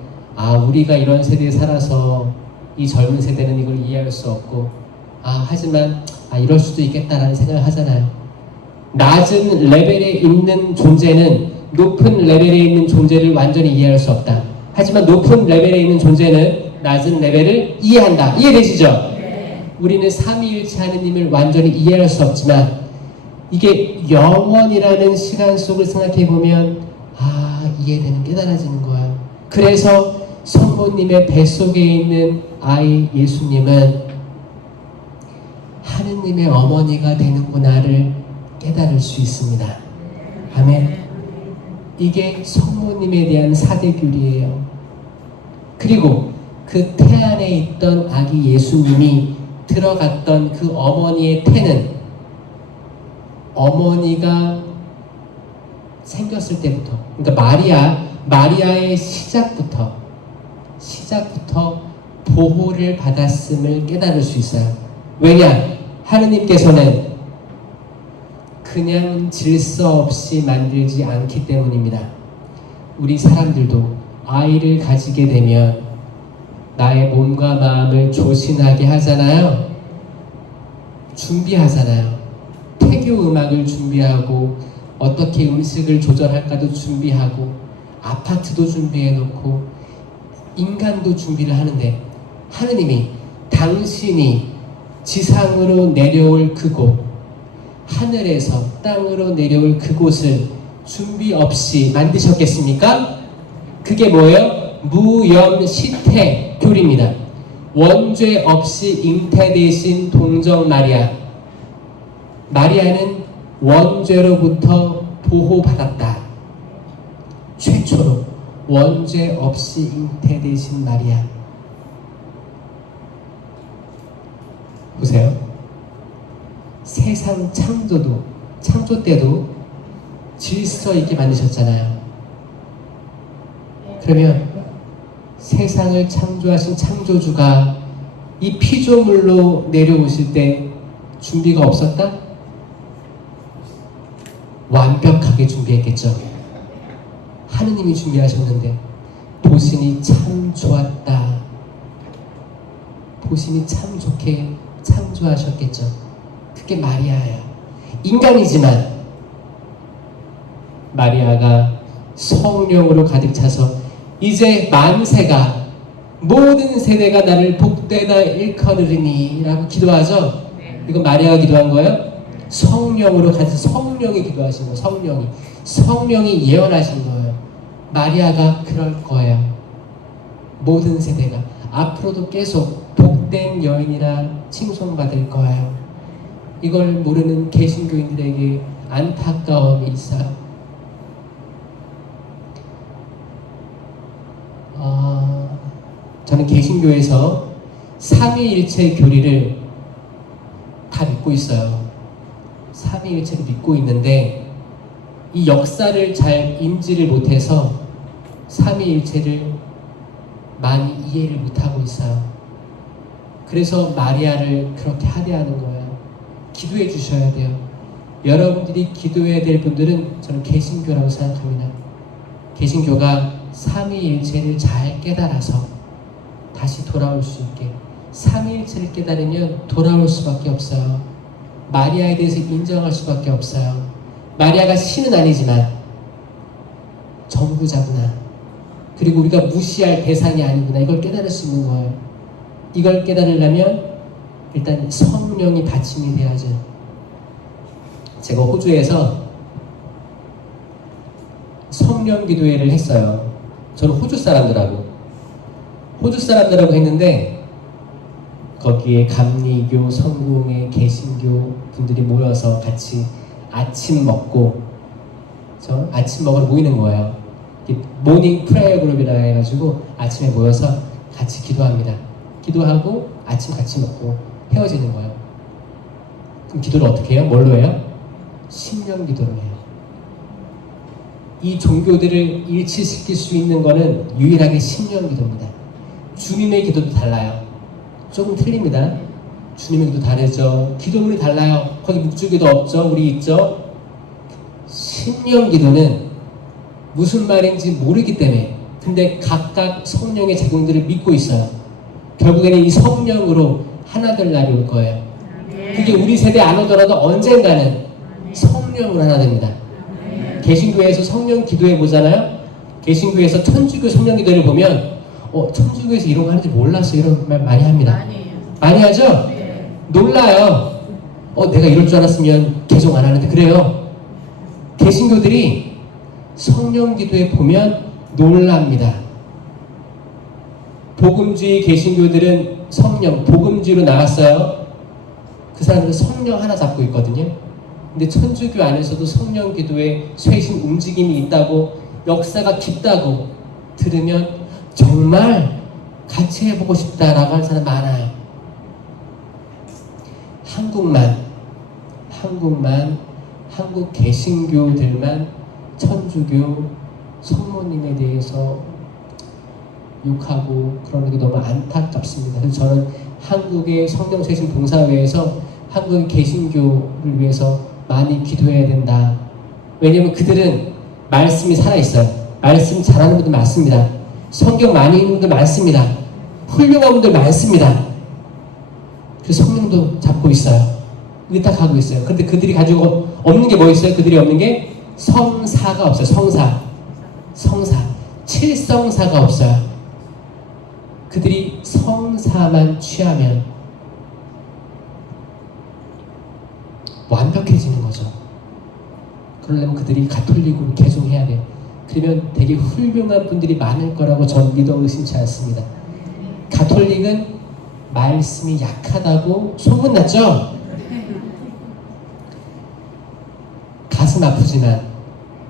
우리가 이런 세대에 살아서 이 젊은 세대는 이걸 이해할 수 없고 하지만 이럴 수도 있겠다라는 생각을 하잖아요. 낮은 레벨에 있는 존재는 높은 레벨에 있는 존재를 완전히 이해할 수 없다. 하지만 높은 레벨에 있는 존재는 낮은 레벨을 이해한다. 이해되시죠? 네. 우리는 삼위일체 하느님을 완전히 이해할 수 없지만 이게 영원이라는 시간 속을 생각해보면 이해되는, 깨달아지는 거예요. 그래서 성모님의 뱃속에 있는 아이 예수님은 하느님의 어머니가 되는구나를 깨달을 수 있습니다. 아멘. 이게 성모님에 대한 사대교리예요. 그리고 그 태 안에 있던 아기 예수님이 들어갔던 그 어머니의 태는 어머니가 생겼을 때부터, 그러니까 마리아의 시작부터 보호를 받았음을 깨달을 수 있어요. 왜냐? 하느님께서는 그냥 질서 없이 만들지 않기 때문입니다. 우리 사람들도 아이를 가지게 되면 나의 몸과 마음을 조신하게 하잖아요. 준비하잖아요. 태교 음악을 준비하고 어떻게 음식을 조절할까도 준비하고 아파트도 준비해놓고 인간도 준비를 하는데 하느님이 당신이 지상으로 내려올 그곳, 하늘에서 땅으로 내려올 그곳을 준비 없이 만드셨겠습니까? 그게 뭐예요? 무염시태 교리입니다. 원죄 없이 잉태되신 동정 마리아. 마리아는 원죄로부터 보호받았다. 최초로 원죄 없이 잉태되신 마리아. 보세요. 세상 창조 때도 질서 있게 만드셨잖아요. 그러면 세상을 창조하신 창조주가 이 피조물로 내려오실 때 준비가 없었다? 완벽하게 준비했겠죠. 하느님이 준비하셨는데 보시니 참 좋았다. 보시니 참 좋게 창조하셨겠죠. 그게 마리아예요. 인간이지만 마리아가 성령으로 가득 차서 이제 만세가 모든 세대가 나를 복되다 일컬으리니 라고 기도하죠. 이거 마리아가 기도한 거예요? 성령으로 가득 차서 성령이 기도하신 거예요. 성령이 예언하신 거예요. 마리아가 그럴 거예요. 모든 세대가 앞으로도 계속 복된 여인이라 칭송받을 거예요. 이걸 모르는 개신교인들에게 안타까움이 있어요. 저는 개신교에서 삼위일체 교리를 다 믿고 있어요. 삼위일체를 믿고 있는데 이 역사를 잘 인지를 못해서 삼위일체를 많이 이해를 못하고 있어요. 그래서 마리아를 그렇게 하대하는 거예요. 기도해 주셔야 돼요. 여러분들이 기도해야 될 분들은 저는 개신교라고 생각합니다. 개신교가 삼위일체를 잘 깨달아서 다시 돌아올 수 있게, 삼위일체를 깨달으면 돌아올 수밖에 없어요. 마리아에 대해서 인정할 수밖에 없어요. 마리아가 신은 아니지만 전부자구나. 그리고 우리가 무시할 대상이 아니구나. 이걸 깨달을 수 있는 거예요. 이걸 깨달으려면 일단 성령이 받침이 돼야죠. 제가 호주에서 성령 기도회를 했어요. 저는 호주 사람들하고 했는데 거기에 감리교, 성공회, 개신교 분들이 모여서 같이 아침 먹고 아침 먹으러 모이는 거예요. 모닝 프레이어 그룹이라 해가지고 아침에 모여서 같이 기도합니다. 기도하고 아침 같이 먹고 헤어지는 거예요. 그럼 기도를 어떻게 해요? 뭘로 해요? 심령 기도로 해요. 이 종교들을 일치시킬 수 있는 거는 유일하게 심령 기도입니다. 주님의 기도도 달라요. 조금 틀립니다. 주님의 기도 다르죠. 기도문이 달라요. 거기 묵주기도 없죠. 우리 있죠. 심령 기도는 무슨 말인지 모르기 때문에, 근데 각각 성령의 제공들을 믿고 있어요. 결국에는 이 성령으로 하나 될 날이 올 거예요. 그게 우리 세대 안 오더라도 언젠가는 성령으로 하나 됩니다. 개신교에서 성령 기도해 보잖아요. 개신교에서 천주교 성령 기도를 보면 천주교에서 이런 거 하는지 몰랐어, 이런 말 많이 합니다. 많이 하죠? 네. 놀라요. 내가 이럴 줄 알았으면 개종 안 하는데. 그래요. 개신교들이 성령 기도에 보면 놀랍니다. 복음주의 개신교들은 성령, 복음주의로 나갔어요. 그 사람들은 성령 하나 잡고 있거든요. 근데 천주교 안에서도 성령 기도에 쇄신 움직임이 있다고, 역사가 깊다고 들으면 정말 같이 해보고 싶다라고 하는 사람 많아요. 한국 개신교들만 천주교 성모님에 대해서 욕하고 그러는 게 너무 안타깝습니다. 그래서 저는 한국의 성령쇄신 봉사회에서 한국의 개신교를 위해서 많이 기도해야 된다. 왜냐면 그들은 말씀이 살아있어요. 말씀 잘하는 분들 많습니다. 성경 많이 읽는 분들 많습니다. 훌륭한 분들 많습니다. 그래서 성령도 잡고 있어요. 의탁하고 있어요. 그런데 그들이 가지고 없는 게 뭐 있어요? 그들이 없는 게 성사가 없어요. 성사. 칠성사가 없어요. 그들이 성사만 취하면 완벽해지는 거죠. 그러려면 그들이 가톨릭으로 개종해야 돼요. 그러면 되게 훌륭한 분들이 많을 거라고 전 믿어 의심치 않습니다. 가톨릭은 말씀이 약하다고 소문났죠? 가슴 아프지만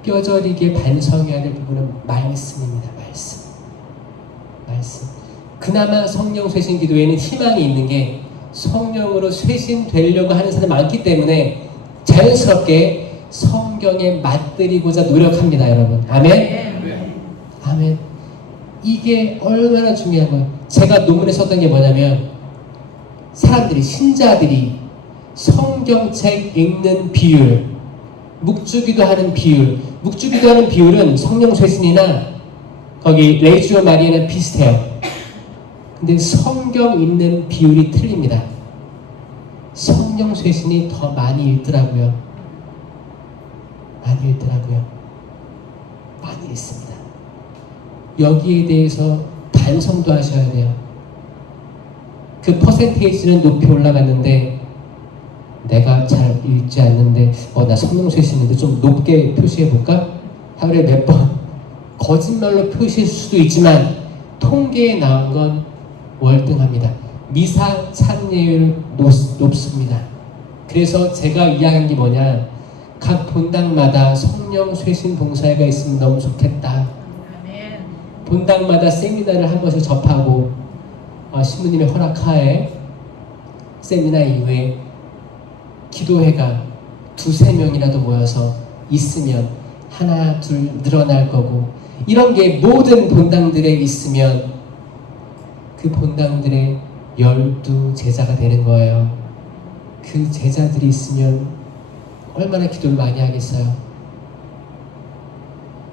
뼈저리게 반성해야 될 부분은 말씀입니다. 말씀. 그나마 성령 쇄신 기도에는 희망이 있는 게 성령으로 쇄신되려고 하는 사람이 많기 때문에 자연스럽게 성경에 맞들이고자 노력합니다. 여러분. 아멘. 이게 얼마나 중요한 거예요. 제가 논문에 썼던 게 뭐냐면, 사람들이, 신자들이 성경책 읽는 비율, 묵주기도 하는 비율은 성령 쇄신이나 거기 레지오 마리아는 비슷해요. 근데 성경 읽는 비율이 틀립니다. 성령 쇄신이 더 많이 읽더라고요. 많이 읽습니다. 여기에 대해서 반성도 하셔야 돼요. 그 퍼센테이지는 높이 올라갔는데 내가 잘 읽지 않는데 나 성령 쇄신인데 좀 높게 표시해볼까? 하루에 몇 번 거짓말로 표시할 수도 있지만 통계에 나온 건 월등합니다. 미사 참여율 높습니다. 그래서 제가 이야기한 게 뭐냐, 각 본당마다 성령 쇄신 봉사회가 있으면 너무 좋겠다. 본당마다 세미나를 한 번씩 접하고 신부님의 허락하에 세미나 이후에 기도회가 두세 명이라도 모여서 있으면 하나 둘 늘어날 거고, 이런 게 모든 본당들에 있으면 그 본당들의 12제자가 되는 거예요. 그 제자들이 있으면 얼마나 기도를 많이 하겠어요.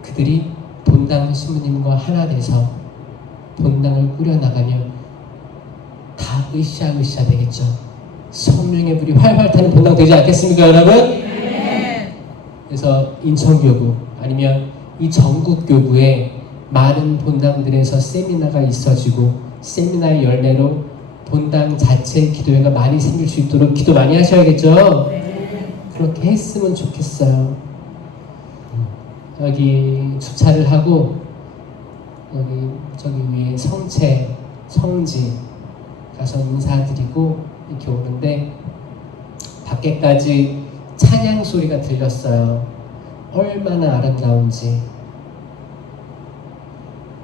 그들이 본당 신부님과 하나 돼서 본당을 꾸려나가면 다 으쌰으쌰 되겠죠. 성령의 불이 활활 타는 본당 되지 않겠습니까, 여러분? 네. 그래서 인천교구 아니면 이 전국교구에 많은 본당들에서 세미나가 있어지고, 세미나의 열매로 본당 자체 기도회가 많이 생길 수 있도록 기도 많이 하셔야겠죠? 네. 그렇게 했으면 좋겠어요. 여기 주차를 하고 여기 저기 위에 성채, 성지 가서 인사드리고 이렇게 오는데 밖에까지 찬양 소리가 들렸어요. 얼마나 아름다운지.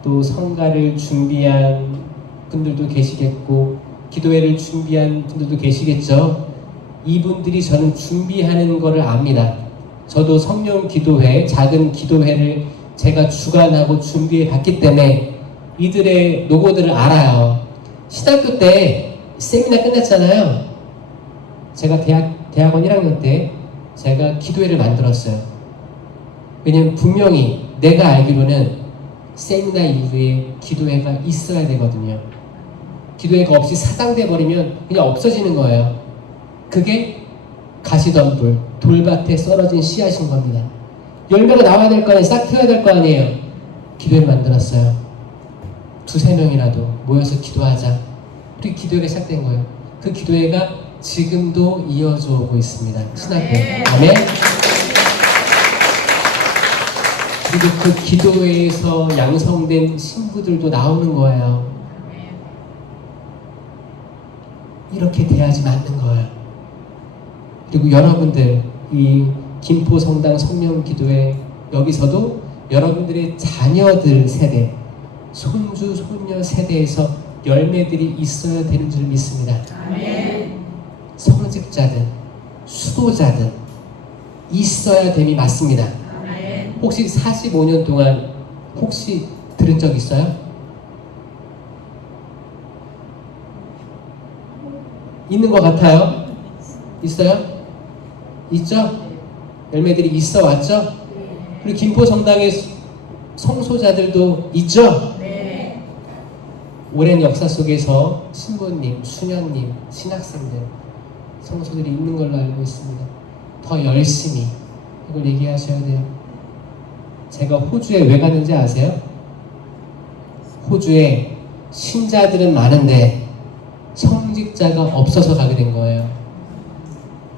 또 성가를 준비한 분들도 계시겠고 기도회를 준비한 분들도 계시겠죠. 이분들이 저는 준비하는 것을 압니다. 저도 성령 기도회, 작은 기도회를 제가 주관하고 준비해 봤기 때문에 이들의 노고들을 알아요. 신학교 때 세미나 끝났잖아요. 제가 대학원 1학년 때 제가 기도회를 만들었어요. 왜냐면 분명히 내가 알기로는 세미나 이후에 기도회가 있어야 되거든요. 기도회가 없이 사장돼 버리면 그냥 없어지는 거예요. 그게 가시덤불, 돌밭에 썰어진 씨앗인 겁니다. 열매가 나와야 될 거 아니에요. 싹 트여야 될 거 아니에요. 기도회를 만들었어요. 두세 명이라도 모여서 기도하자. 우리 기도회가 시작된 거예요. 그 기도회가 지금도 이어져 오고 있습니다. 신학회. 아멘. 그리고 그 기도회에서 양성된 신부들도 나오는 거예요. 이렇게 돼야지 맞는 거예요. 그리고 여러분들 이 김포 성당 성령기도회 여기서도 여러분들의 자녀들 세대, 손주 손녀 세대에서 열매들이 있어야 되는 줄 믿습니다. 아멘. 성직자든 수도자든 있어야 됨이 맞습니다. 아멘. 혹시 45년 동안 혹시 들은 적 있어요? 있는 것 같아요? 있어요? 있죠? 열매들이 있어 왔죠? 그리고 김포 성당의 성소자들도 있죠? 네. 오랜 역사 속에서 신부님, 수녀님, 신학생들, 성소들이 있는 걸로 알고 있습니다. 더 열심히 이걸 얘기하셔야 돼요. 제가 호주에 왜 갔는지 아세요? 호주에 신자들은 많은데 성직자가 없어서 가게 된 거예요.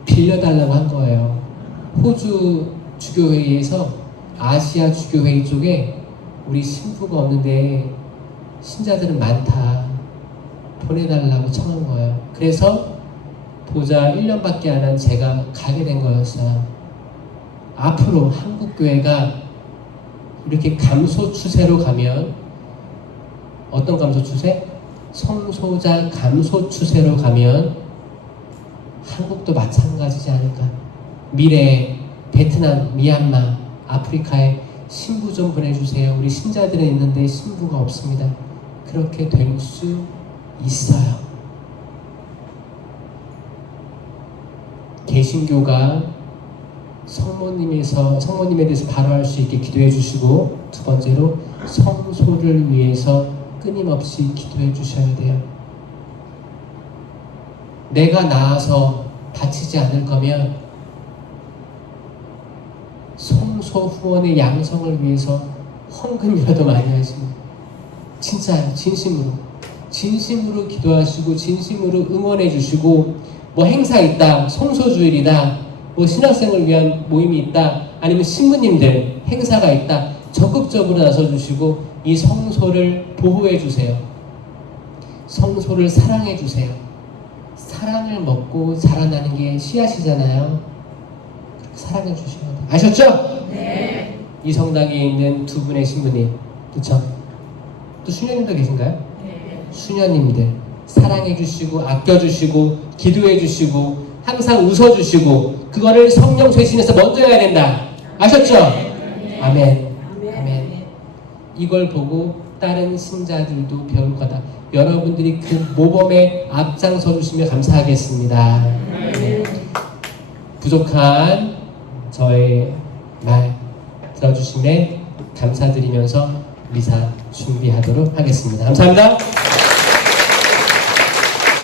빌려달라고 한 거예요. 호주 주교회의에서 아시아 주교회의 쪽에 우리 신부가 없는데 신자들은 많다. 보내달라고 청한 거예요. 그래서 보자 1년밖에 안 한 제가 가게 된 거였어요. 앞으로 한국교회가 이렇게 감소 추세로 가면 어떤 감소 추세? 성소자 감소 추세로 가면 한국도 마찬가지지 않을까. 미래에 베트남, 미얀마, 아프리카에 신부 좀 보내주세요. 우리 신자들은 있는데 신부가 없습니다. 그렇게 될 수 있어요. 개신교가 성모님에 대해서 바로 할 수 있게 기도해 주시고, 두 번째로 성소를 위해서 끊임없이 기도해 주셔야 돼요. 내가 나아서 다치지 않을 거면 성소 후원의 양성을 위해서 헌금이라도 많이 하시고, 진짜요, 진심으로 기도하시고 진심으로 응원해 주시고, 뭐 행사 있다, 성소주일이다, 뭐 신학생을 위한 모임이 있다, 아니면 신부님들 행사가 있다, 적극적으로 나서주시고 이 성소를 보호해 주세요. 성소를 사랑해 주세요. 사랑을 먹고 자라나는 게 씨앗이잖아요. 사랑해 주셔야 돼요. 아셨죠? 네. 이 성당에 있는 두 분의 신부님, 그쵸? 또 수녀님도 계신가요? 네. 수녀님들 사랑해 주시고 아껴 주시고 기도해 주시고 항상 웃어주시고 그거를 성령 쇄신에서 먼저 해야 된다. 아셨죠? 아멘. 아멘. 이걸 보고 다른 신자들도 배울 거다. 여러분들이 그 모범에 앞장서 주시면 감사하겠습니다. 부족한 저의 말 들어주심에 감사드리면서 미사 준비하도록 하겠습니다. 감사합니다.